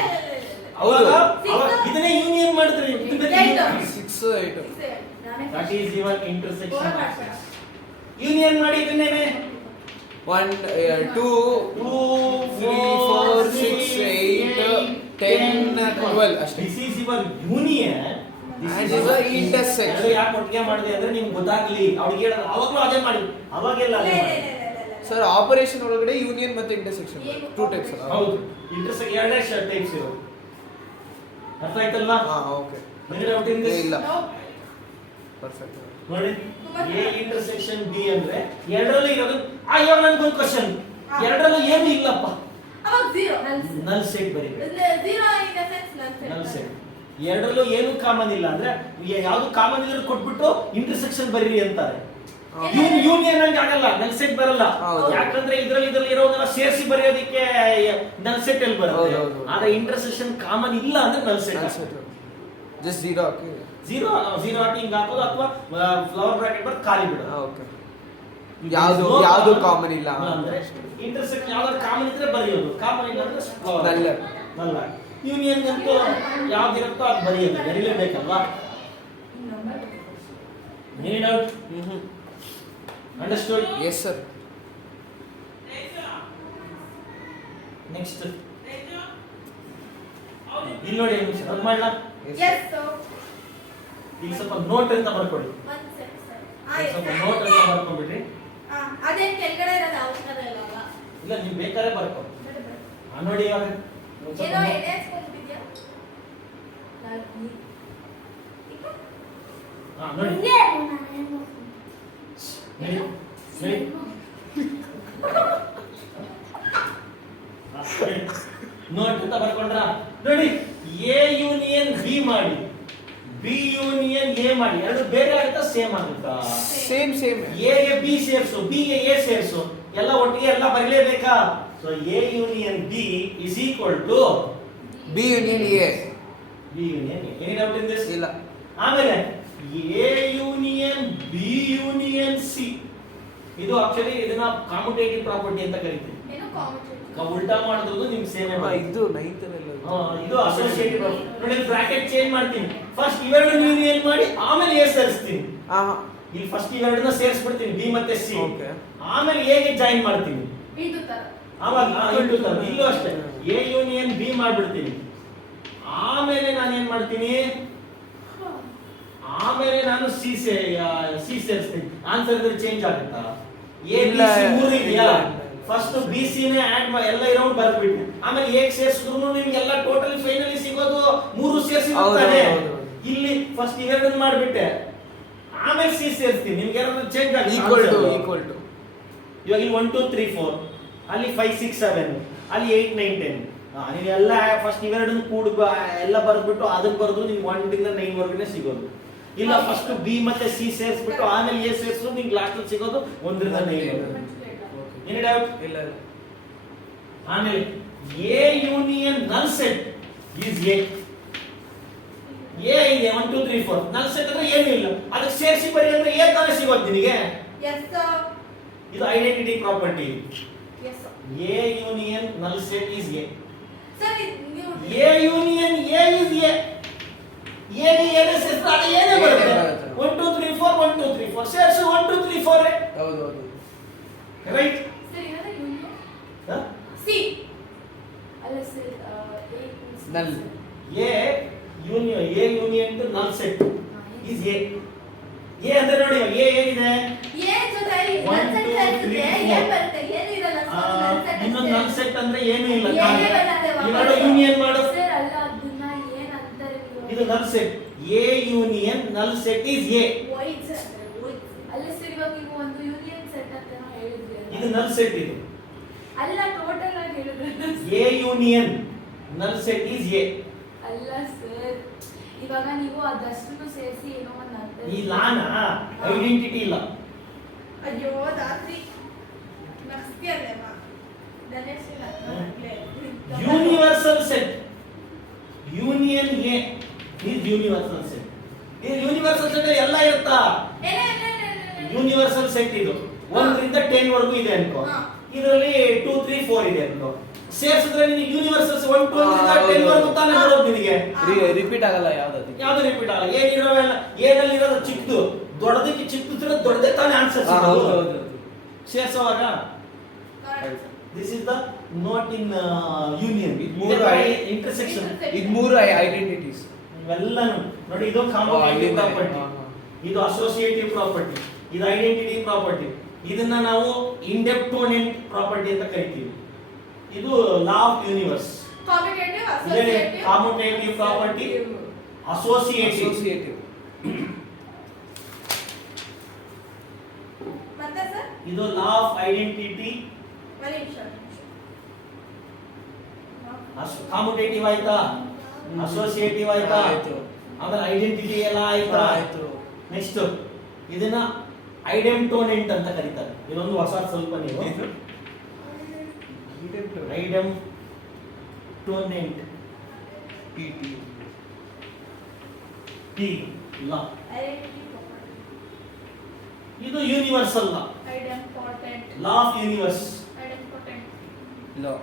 ಹೌದು. ಅವಾಗ ಇದನ್ನೇ ಯೂನಿಯನ್ ಮಾಡಿದ್ರೆ 6 8 that is your intersection union ಮಾಡಿ ಇದನ್ನೇನೆ 1 2 3 4 6 8 10 12 ಅಷ್ಟೇ. This is your union And is a intersection. ಯಾಕೆ ಒಟ್ಟಿಗೆ ಮಾಡಿದೆ ಅಂದ್ರೆ ನಿಮ್ಗೆ ಗೊತ್ತಾಗ್ಲಿ ಅವ್ರಿಗೆ ಹೇಳ ಅವಾಗ್ಲೂ ಅದೇ ಮಾಡಿ ಅವಾಗೆಲ್ಲ ಅದೇ ಮಾಡಿ ಸರ್ ಆಪರೇಷನ್ ಒಳಗಡೆ ಯೂನಿಯನ್ ಮತ್ತೆ ಇಂಟರ್ಸೆಕ್ಷನ್ 2 ಟೈಪ್ಸ್ ಅಲ್ಲ ಹೌದು ಇಂಟರ್ಸೆಕ್ಷನ್ ಎರಡೇ ಟೈಪ್ಸ್ ಇರೋದು ಅರ್ಥ ಆಯ್ತಲ್ವಾ ಹಾ ಓಕೆ ನಿಮಗೆ ಡೌಟ್ ಇದೆ ಇಲ್ಲ ಪರ್ಫೆಕ್ಟ್ ನೋಡಿ ಎ ಇಂಟರ್ಸೆಕ್ಷನ್ ಬಿ ಅಂದ್ರೆ ಎರಡರಲ್ಲೂ ಇರೋದು ಇವಾಗ ನನ್ಗೊಂದು ಕ್ವಶನ್ ಎರಡರಲ್ಲೂ ಏನು ಇಲ್ಲಪ್ಪ ಅವಾಗ ಝೀರೋ ನಲ್ ಸೆಟ್ ಬರೀಬೇಕು ಝೀರೋ ಇನ್ ದ ಸೆನ್ಸ್ ನಲ್ ಸೆಟ್ ಎರಡರಲ್ಲೂ ಏನು ಕಾಮನ್ ಇಲ್ಲ ಅಂದ್ರೆ ಯಾವ್ದು ಕಾಮನ್ ಇಲ್ಲ ಕೊಟ್ಬಿಟ್ಟು ಇಂಟರ್ಸೆಕ್ಷನ್ ಬರೀರಿ ಅಂತಾರೆ ಯೂನಿಯನ್ ಹಂಗೆ ಆಗಲ್ಲ ನಲ್ ಸೆಟ್ ಬರಲ್ಲ ಹೌದು. ಯಾಕಂದ್ರೆ ಇದ್ರಲ್ಲಿ ಇರೋದನ್ನ ಸೇರಿಸಿ ಬರೆಯೋದಕ್ಕೆ ನಲ್ ಸೆಟ್ ಅಲ್ಲಿ ಬರುತ್ತೆ ಹೌದು, ಹೌದು. ಆದ್ರೆ ಇಂಟರ್ಸೆಕ್ಷನ್ ಕಾಮನ್ ಇಲ್ಲ ಅಂದ್ರೆ ನಲ್ ಸೆಟ್ ಜಸ್ಟ್ ಝೀರೋ ಹಾಕಿ ಝೀರೋ ಹಾಕಿ ಹಿಂಗ್ ಹಾಕೋದು ಅಥವಾ ಫ್ಲವರ್ ಬ್ರಾಕೆಟ್ ಬರ್ದು ಖಾಲಿ ಬಿಡೋದು ಓಕೆ ಯಾವುದು ಕಾಮನ್ ಇಲ್ಲ ಅಂದ್ರೆ ಇಂಟರ್ಸೆಕ್ಷನ್ ಯಾವ್ದಾದ್ರು ಕಾಮನ್ ಇದ್ರೆ ಬರೆಯೋದು ಕಾಮನ್ ಇಲ್ಲ ಅಂದ್ರೆ ನಲ್ಲ. ನಲ್ಲ ಯೂನಿಯನ್ ಅಂತೂ ಯಾವ್ದಿರುತ್ತೋ ಅದು ಬರೆಯೋದು ಬರೀಲೇಬೇಕಲ್ವಾ any doubt understood yes sir next ಇಲ್ಲಿ ನೋಡಿ ಅದು ಮಾಡ್ಲಾ ಎಸ್ ಸೋ ಈಗ ಸ್ವಲ್ಪ ನೋಟ್ ಅಂತ ಬರ್ಕೊಳ್ಳಿ ಒನ್ ಸೆಕೆಂಡ್ ಸ್ವಲ್ಪ ನೋಟ್ ಅಂತ ಬರ್ಕೊಂಡ್ಬಿಡ್ರಿ ಅದೇ ಕೆಳಗಡೆ ಇರೋದು ಅವಶ್ಯಕತೆ ಇಲ್ಲ ಅಲ್ಲ ಇಲ್ಲ ನೀವು ಬೇಕಾದ್ರೆ ಬರ್ಕೊ ನೋಡಿ ಇವಾಗ ಒಂದ್ ಸ್ವಲ್ಪ ಏನೋ note- ಎಡೆ ಹಚ್ಕೊಂಡಿದ್ಯಾ ನೋಡಿ ನೋಟ್ ಅಂತ ಬರ್ಕೊಂಡ್ರ ನೋಡಿ ಎ ಯೂನಿಯನ್ ಬಿ ಮಾಡಿ ಬಿ ಯೂನಿಯನ್ ಎ ಮಾಡಿ ಎರಡು ಬೇರೆ ಆಗುತ್ತಾ ಸೇಮ್ ಆಗುತ್ತಾ ಸೇಮ್ ಎ ಗೆ ಬಿ ಸೇರ್ಸು ಬಿ ಗೆ ಎ ಸೇರ್ಸು ಎಲ್ಲ ಒಟ್ಟಿಗೆ ಎಲ್ಲ ಬರಲೇಬೇಕಾ so A union B is equal to B union A B union any doubt in this ಇಲ್ಲ ಆಮೇಲೆ A union B union C ಇದು ಆಕ್ಚುಲಿ ಇದನ್ನ ಕಾಮ್ಯುಟೇಟಿವ್ ಪ್ರಾಪರ್ಟಿ ಅಂತ ಕರಿತೀವಿ ಏನೋ ಕಾಮೆಂಟ್ ಉಲ್ಟಾ ಮಾಡಿದ್ರು ನಿಮ್ಗೆ ಸೇಮ್ ಇದು 9th ಅಲ್ಲಿ ಇದು ಅಸೋಸಿಯೇಟೆಡ್ ನೋಡಿ ಬ್ರಾಕೆಟ್ ಚೇಂಜ್ ಮಾಡ್ತೀನಿ ಫಸ್ಟ್ ಇವೆರಡು ಯೂನಿಯನ್ ಮಾಡಿ ಆಮೇಲೆ ಎ ಸೇರಿಸ್ತೀನಿ ಇಲ್ಲಿ ಫಸ್ಟ್ ಇವೆರಡನ್ನ ಸೇರಿಸ್ಬಿಡ್ತೀನಿ ಬಿ ಮತ್ತೆ ಸಿ ಓಕೆ ಆಮೇಲೆ ಎ ಗೆ ಜಾಯಿನ್ ಮಾಡ್ತೀನಿ ಇದು ತರ ಆವಾಗ ಇಲ್ಲೂ ಅಷ್ಟೇ ಎ ಯೂನಿಯನ್ ಬಿ ಮಾಡ್ಬಿಡ್ತೀನಿ ಆಮೇಲೆ ನಾನು ಏನ್ ಮಾಡ್ತೀನಿ ಆಮೇಲೆ ನಾನು ಸಿ ಸೇರಿಸ್ತೀನಿ ಆನ್ಸರ್ ಇದ್ರೆ ಚೇಂಜ್ ಆಗುತ್ತಾ ಎ ಇಲ್ಲ, ಬಿ ಸಿ ಮೂರು ಇದೆಯಾ ಇಲ್ಲ. ಫಸ್ಟ್ ಬಿ ಸಿ ನೇ ಆಡ್ ಎಲ್ಲ ಇರೋದು ಬರ್ಬಿಟ್ಟು ಆಮೇಲೆ ಎ ಸೇರಿಸಿದ್ರು ನಿಮ್ಗೆ ಎಲ್ಲ ಟೋಟಲಿ ಫೈನಲಿ ಸಿಗೋದು ಮೂರು ಸೇರಿಸಿ ಹೌದು, ಹೋಗ್ತಾನೆ ಹೌದು. ಇಲ್ಲಿ ಫಸ್ಟ್ ಇವೆರಡನ್ನ ಮಾಡ್ಬಿಟ್ಟೆ ಆಮೇಲೆ ಸಿ ಸೇರಿಸ್ತೀನಿ ನಿಮ್ಗೆ ಏನಾದ್ರು ಚೇಂಜ್ ಈಕ್ವಲ್ ಟು ಆಗುತ್ತೆ ಈಕ್ವಲ್ ಟು ಇವಾಗ ಇಲ್ಲಿ 1 2 3 4 ಅಲ್ಲಿ 5 6 7 ಅಲ್ಲಿ 8 9 10 ನೀವೆಲ್ಲ ಫಸ್ಟ್ ಇವೆರಡನ್ನ ಎಲ್ಲ ಬರ್ದ್ಬಿಟ್ಟು ಅದನ್ನ ಬರೆದು ನಿಮ್ಗೆ 1 ರಿಂದ 9 ವರೆಗೆ ಸಿಗೋದು ಇಲ್ಲ ಫಸ್ಟ್ ಬಿ ಮತ್ತೆ ಸಿ ಸೇರಿಸ್ಬಿಟ್ಟು ಆಮೇಲೆ ಎ ಸೇರಿಸೋದು ನಿಮ್ಗೆ ಲಾಸ್ಟ್ ಅಲ್ಲಿ ಸಿಗೋದು 1 ರಿಂದ 9 ವರೆಗೆ ಎನಿ ಡೌಟ್ ಇಲ್ಲ ಆಮೇಲೆ A union null set is A ಇದೆ 1 2 3 4 ನಲ್ ಸೆಟ್ ಅಂದ್ರೆ ಏನೂ ಇಲ್ಲ ಅದಕ್ಕೆ ಸೇರಿಸಿ ಬರಿ ಅಂದ್ರೆ ಎ ತಾನೇ ಸಿಗೋದು ನಿನಗೆ ಎಸ್ ಸರ್ ಇದು identity property is A union null set is A. Sir ನೀವು A union A is A. A ಗೆ ಏನೇ ಸೇರಿಸಿದ್ರೆ ಅದು ಏನೇ ಬರುತ್ತೆ. 1 2 3 4 1 2 3 4 ಸೇರಿಸಿ 1 2 3 4 ಹೌದು ಹೌದು ರೈಟ್ ಸರ್ ಇರೋದು ಯೂನಿಯನ್ ಹ ಸಿ ಅಲ್ಲ ಸರ್ ನಲ್ A union to null set is A. A ಅಂದ್ರೆ ನೋಡಿ A ಏನಿದೆ ಎ ಜೊತೆಲಿ ನಲ್ ಸೆಟ್ ಇರುತ್ತೆ ಎ ಬರುತ್ತೆ ಏನು ಇರಲ್ಲ ಸರ್ ನಲ್ ಸೆಟ್ ಇನ್ನೊಂದು null set ಅಂದ್ರೆ ಏನೂ ಇಲ್ಲ ಏನೇ ಬರುತ್ತೆ ಇವೆರಡು ಯೂನಿಯನ್ ಮಾಡು ಸರ್ ಇದು null set. A union null set is A. Vice ಅಂದ್ರೆ ವೈಸ್. ಅಲ್ಲ ಸರ್, ಇವಾಗ ನೀವು ಒಂದು ಯೂನಿಯನ್ ಸೆಟ್ ಅಂತ ಹೇಳಿದ್ರಿ ಅಲ್ಲ? ಇದು ನಲ್ ಸೆಟ್ ಇದು. ಅಲ್ಲ, ಟೋಟಲ್ ಆಗಿ ಹೇಳಿದ್ರಲ್ಲ. A union null set is A. ಅಲ್ಲ ಸರ್, ಇವಾಗ ನೀವು ಅದಷ್ಟನ್ನು ಸೇರಿಸಿ ಏನೋ ಒಂದು ಅರ್ಥ. ಈ ಲಾನ ಐಡೆಂಟಿಟಿ ಇಲ್ಲ. ಅಯ್ಯೋ ದಾತ್ರಿ ನಕ್ಸ್ತಿಯಲ್ಲೇಮ್ಮ ಧನೇಶಿಲ್ಲ universal set. Union A is universal set. ಈ ಯೂನಿವರ್ಸಲ್ ಸೆಟ್ ಎಲ್ಲ ಇರುತ್ತಾ? ಯೂನಿವರ್ಸಲ್ ಸೆಟ್ ಇದು 1 ರಿಂದ 10 ವರೆಗೂ ಇದೆ ಅನ್ಕೋ. ಇದರಲ್ಲಿ 2 3 4 ಇದೆ ಅನ್ಕೋ. ಸೇರಿಸಿದ್ರೆ ನಿನಗೆ ಯೂನಿವರ್ಸಲ್ಸ್ 1 2 ರಿಂದ 10 ವರೆಗೂ ತಾನೇ ಬರೋದು ನಿನಗೆ. ರಿಪೀಟ್ ಆಗಲ್ಲ ಯಾವ್ದು ಯಾವ್ದು ರಿಪೀಟ್ ಆಗಲ್ಲ. ಏನಿರೋವೆಲ್ಲ ಏನಲ್ಲಿ ಇರೋದು ಚಿಕ್ಕದು, ದೊಡ್ಡದಕ್ಕೆ ಚಿಕ್ಕದು ದೊಡ್ಡದೇ ತಾನೇ ಆನ್ಸರ್ ಸಿಗೋದು. ಸೇರಿಸುವಾಗ this is the not in union. ಮೂರು ಇಂಟರ್ಸೆಕ್ಷನ್. ಇದು ಮೂರು ಐಡೆಂಟಿಟೀಸ್ ಇವೆಲ್ಲನೂ ನೋಡಿ. ಇದು ಕಾಂಪೌಂಡೇಟಿವ್ ಪ್ರಾಪರ್ಟಿ, ಇದು ಅಸೋಸಿಯೇಟಿವ್ ಪ್ರಾಪರ್ಟಿ, ಇದು ಐಡೆಂಟಿಟಿ ಪ್ರಾಪರ್ಟಿ. ಇದನ್ನ ನಾವು ಇಂಡೆಪ್ಟೋನೆಂಟ್ ಪ್ರಾಪರ್ಟಿ ಅಂತ ಕರಿತೀವಿ. ಇದು law of universe. Commutative associative commutative property, associative. ಮತ್ತೆ ಸರ್ ಇದು ಲಾ ಆಫ್ ಐಡೆಂಟಿಟಿ. ಒಂದು ನಿಮಿಷ ಕಾಂಪೌಂಡೇಟಿವ್ ಆಯ್ತಾ, ಅಸೋಸಿಯೇಟಿವ್ ಆಯ್ತಾ, ಆಯ್ತು. ಆಮೇಲೆ ಐಡೆಂಟಿಟಿ ಎಲ್ಲ ಆಯ್ತಾ. ಆಯ್ತು. ನೆಕ್ಸ್ಟ್ ಇದನ್ನ ಐಡೆಂಟೋನೆಂಟ್ ಅಂತ ಕರೀತಾರೆ. ಇದೊಂದು ಹೊಸ ಸ್ವಲ್ಪ ನೀವು ಐಡೆಂಟೋನೆಂಟ್ ಟಿ ಲಾ. Identity property. ಇದು universal law, idempotent. Law of universe. Idempotent. Law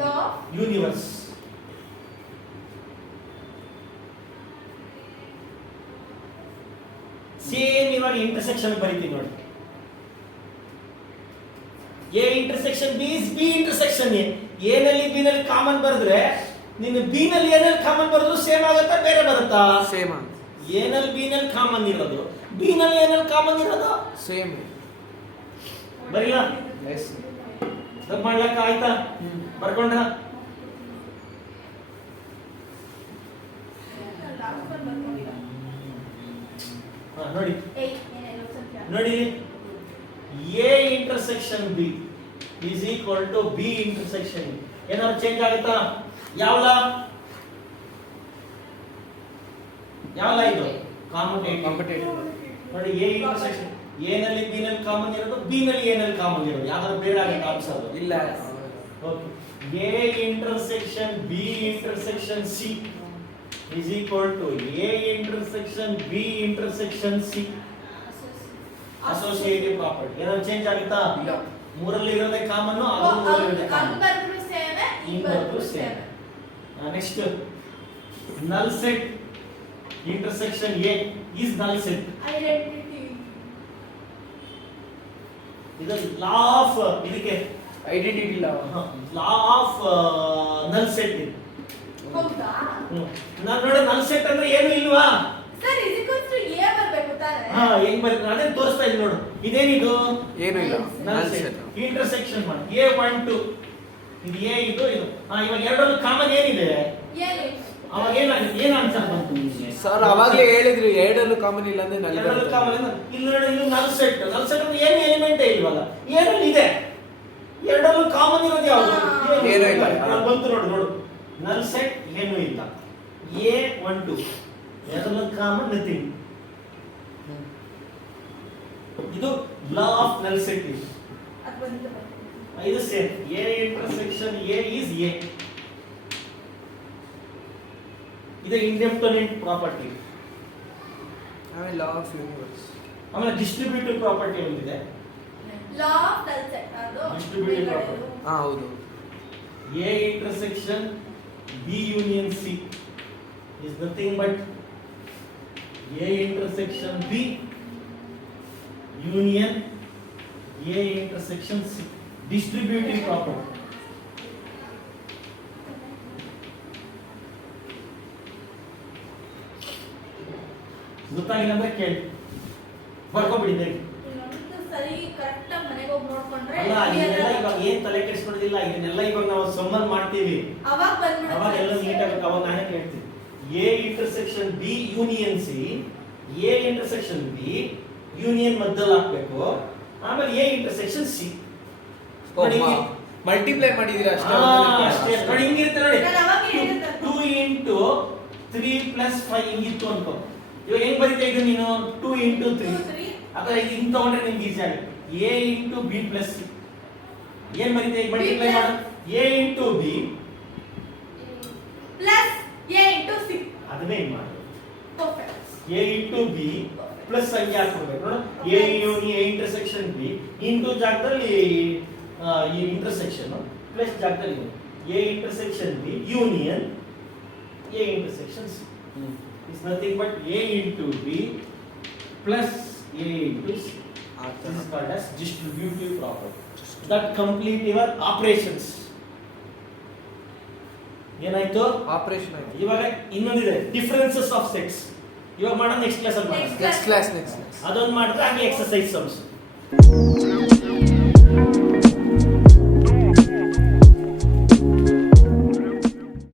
law universe. Same ಇವಾಗ ಇಂಟರ್ಸೆಕ್ಷನ್ ಬರೀತೀವಿ ನೋಡಿ. A intersection B is B intersection A. A ನಲ್ಲಿ ಬಿ ನಲ್ಲಿ ಕಾಮನ್ ಬರೆದ್ರೆ ನೀನು ಬಿ ನಲ್ಲಿ ಎ ನಲ್ಲಿ ಕಾಮನ್ ಬರೆದ್ರು ಸೇಮ್ ಆಗುತ್ತಾ ಬೇರೆ ಬರುತ್ತಾ? ಸೇಮ್ ಎ ನಲ್ಲಿ ಬಿ ನಲ್ಲಿ ಕಾಮನ್ ಇರೋದು, ಬಿ ನಲ್ಲಿ ಎ ನಲ್ಲಿ ಕಾಮನ್ ಇರೋದು ಸೇಮ್. ಬರಿಲ್ಲ ಎಸ್ ತಪ್ಪು ಮಾಡ್ಲಕ್ಕ ಆಯ್ತಾ? ಬರ್ಕೊಂಡ ಲಾಸ್ಟ್ ಒನ್ ಬರ್ಕೊಂಡಿಲ್ಲ. ನೋಡಿ ಏನೇನು ಸಂಖ್ಯೆ ನೋಡಿ. A intersection B is equal to B intersection. ಏನಾದ್ರು ಚೇಂಜ್ ಆಗುತ್ತಾ? ಯಾವ ಲಾ ಇದು? ಕಾಂಪಿಟೇಟಿವ್. ನೋಡಿ ಎ ಇಂಟರ್ಸೆಕ್ಷನ್ ಎ ನಲ್ಲಿ ಬಿ ನಲ್ಲಿ ಕಾಮನ್ ಇರೋದು, ಬಿ ನಲ್ಲಿ ಎ ನಲ್ಲಿ ಕಾಮನ್ ಇರೋದು. ಯಾವ್ದಾದ್ರು ಬೇರೆ ಆಗುತ್ತೆ ಆನ್ಸರ್? ಇಲ್ಲ. Okay. A intersection B intersection C is equal to A intersection B intersection C associative property. ಏನಾದ್ರು ಚೇಂಜ್ ಆಗುತ್ತಾ? ಇಲ್ಲ. ಮೂರಲ್ಲಿ ಇರೋದೇ ಕಾಮನ್, ಅದು ಅದು ಮೂರಲ್ಲಿ ಕಾಮನ್. ಬರ್ದ್ರು ಸೇಮೆ, ಈ ಬರ್ದ್ರು same. Next null set intersection A is null set. Identity. ಇದು ಲಾ ಆಫ್ ಇದಕ್ಕೆ identity law. Law of null set ಇದು. ಹೌದಾ ನಾನು ನೋಡಿ ನಲ್ ಸೆಟ್ ಅಂದ್ರೆ ಏನು ಇಲ್ವಾ? Sir is equals to A ಬರಬೇಕು ತಾನೆ? ಹೆಂಗ್ ಬರ್ತದೆ ಅದೇ ತೋರಿಸ್ತಾ ಇದ್ದೀನಿ ನೋಡು. ಇದೇನಿದು? ಏನು ಇಲ್ಲ. ನಲ್ ನಲ್ ಸೆಟ್. ಸೆಟ್. ಇಂಟರ್ಸೆಕ್ಷನ್ ಮಾಡಿ ಎ 1 2 ಇದು ಎ ಇದು. ಇವಾಗ ಎರಡರಲ್ಲೂ ಕಾಮನ್ ಏನಿದೆ? ಏನು ಅವಾಗ ಏನ್ ಆನ್ಸರ್ ಬಂತು ನಿಮಗೆ? ಸರ್ ಅವಾಗಲೇ ಹೇಳಿದ್ರಿ ಎರಡಲ್ಲೂ ಕಾಮನ್ ಇಲ್ಲ ಅಂದ್ರೆ ನಲ್ಲಿ ಎರಡರಲ್ಲೂ ಬರುತ್ತೆ. ಕಾಮನ್ ಇಲ್ಲಿ ನೋಡಿ, ಇಲ್ಲಿ ನಲ್ ಸೆಟ್. ನಲ್ ಸೆಟ್ ಅಂದ್ರೆ ಏನು ಎಲಿಮೆಂಟ್ ಇಲ್ವಲ್ಲ, ಏನಲ್ಲಿ ಇದೆ. ಎರಡರಲ್ಲೂ ಕಾಮನ್ ಇರೋದು ಯಾವುದು? ಏನೂ ಇಲ್ಲ. ಬಂತು ನೋಡು. ನಲ್ ಸೆಟ್ ಏನು ಇಲ್ಲ. ಎ 1 2 ಎರಡರಲ್ಲೂ ಕಾಮನ್ ನಥಿಂಗ್. ಇದು ಲಾ ಆಫ್ ನಲ್ ಸೆಟ್. ಅದು ಬಂತು. ಇದು same. A intersection A is A. ಇದು ಇಂಡೆಪ್ಟೋನೆಂಟ್ ಪ್ರಾಪರ್ಟಿ. ಆಮೇಲೆ ಲಾ ಆಫ್ ಯೂನಿವರ್ಸ್. ಆಮೇಲೆ ಡಿಸ್ಟ್ರಿಬ್ಯೂಟಿವ್ ಪ್ರಾಪರ್ಟಿ ಒಂದಿದೆ. ಲಾ ಆಫ್ ನಲ್ ಸೆಟ್ ಅದು Distributive property. ಹೌದು. A intersection B union C is nothing but A intersection B union A intersection C. Distributive property. ಗೊತ್ತಾಗಿಲ್ಲ ಅಂದ್ರೆ ಕೇಳಿ ಬರ್ಕೊಬಿಡಿ. ಇನ್ನೊಂದು ಸರಿ ಕರೆಕ್ಟ್ ಆಗಿ ಮನೆಗೆ ಹೋಗಿ ನೋಡ್ಕೊಂಡ್ರೆ ಅಲ್ಲ ಇದನ್ನೆಲ್ಲ ಇವಾಗ ಏನ್ ತಲೆ ಕೆಡಿಸ್ಕೊಳ್ಳೋದಿಲ್ಲ. ಇದನ್ನೆಲ್ಲ ಇವಾಗ ನಾವು ಸಮ್ಮರ್ ಮಾಡ್ತೀವಿ. ಅವಾಗ ಬಂದ್ಬಿಡುತ್ತೆ. ಅವಾಗ ಎಲ್ಲ ನೀಟಾಗಿ ಅವಾಗ ನಾನೇ ಕೇಳ್ತೀನಿ. A intersection B union C, A intersection B union ಮಧ್ಯದಲ್ಲಿ ಹಾಕ್ಬೇಕು, ಆಮೇಲೆ ಎ ಇಂಟರ್ಸೆಕ್ಷನ್ ಸಿ. ಮಲ್ಟಿಪ್ಲೈ ಮಾಡಿದೀರಾ ಅಷ್ಟೇ. ಅಷ್ಟೇ ನೋಡಿ, ಹಿಂಗಿರುತ್ತೆ ನೋಡಿ. ನಾನು ಅವಾಗೇ ಹೇಳಿದ್ದೆ. 2 ಇಂಟು 3 ಪ್ಲಸ್ 5 ಹಿಂಗಿತ್ತು ಅನ್ಕೋ. ಇವಾಗ ಹೆಂಗ್ ಬರೀತಾ ಇದ್ದು ನೀನು? 2 ಇಂಟು 3 ಅಥವಾ ಇದು ಹಿಂಗ್ ತಗೊಂಡ್ರೆ ನಿಮ್ಗೆ ಈಸಿ ಆಗುತ್ತೆ. A into B plus C ಏನ್ ಬರೀತಾ ಈಗ ಮಲ್ಟಿಪ್ಲೈ ಮಾಡು. A into B plus A into C. ಅದನ್ನೇ ಹಿಂಗ್ ಮಾಡು. Perfect. A into B plus ಸಂಖ್ಯೆ ಹಾಕ್ಕೊಡ್ಬೇಕು ನೋಡು. A union A intersection B into ಜಾಗದಲ್ಲಿ ಈ ಇಂಟರ್ಸೆಕ್ಷನ್ ಪ್ಲಸ್ ಜಾಗದಲ್ಲಿ A intersection B union A intersection C is nothing but A into B plus A into C. This is called as distributive property that complete your operations. ಏನಾಯ್ತು? Operation ಆಯ್ತು. ಇವಾಗ ಇನ್ನೊಂದಿದೆ differences of sets. ಇವಾಗ ಮಾಡೋಣ next class ಅಲ್ಲಿ ಮಾಡೋಣ. Next class ಅದೊಂದು ಮಾಡಿದ್ರೆ ಹಾಗೆ ಎಕ್ಸರ್ಸೈಸ್ ಸಮ್ಸ್.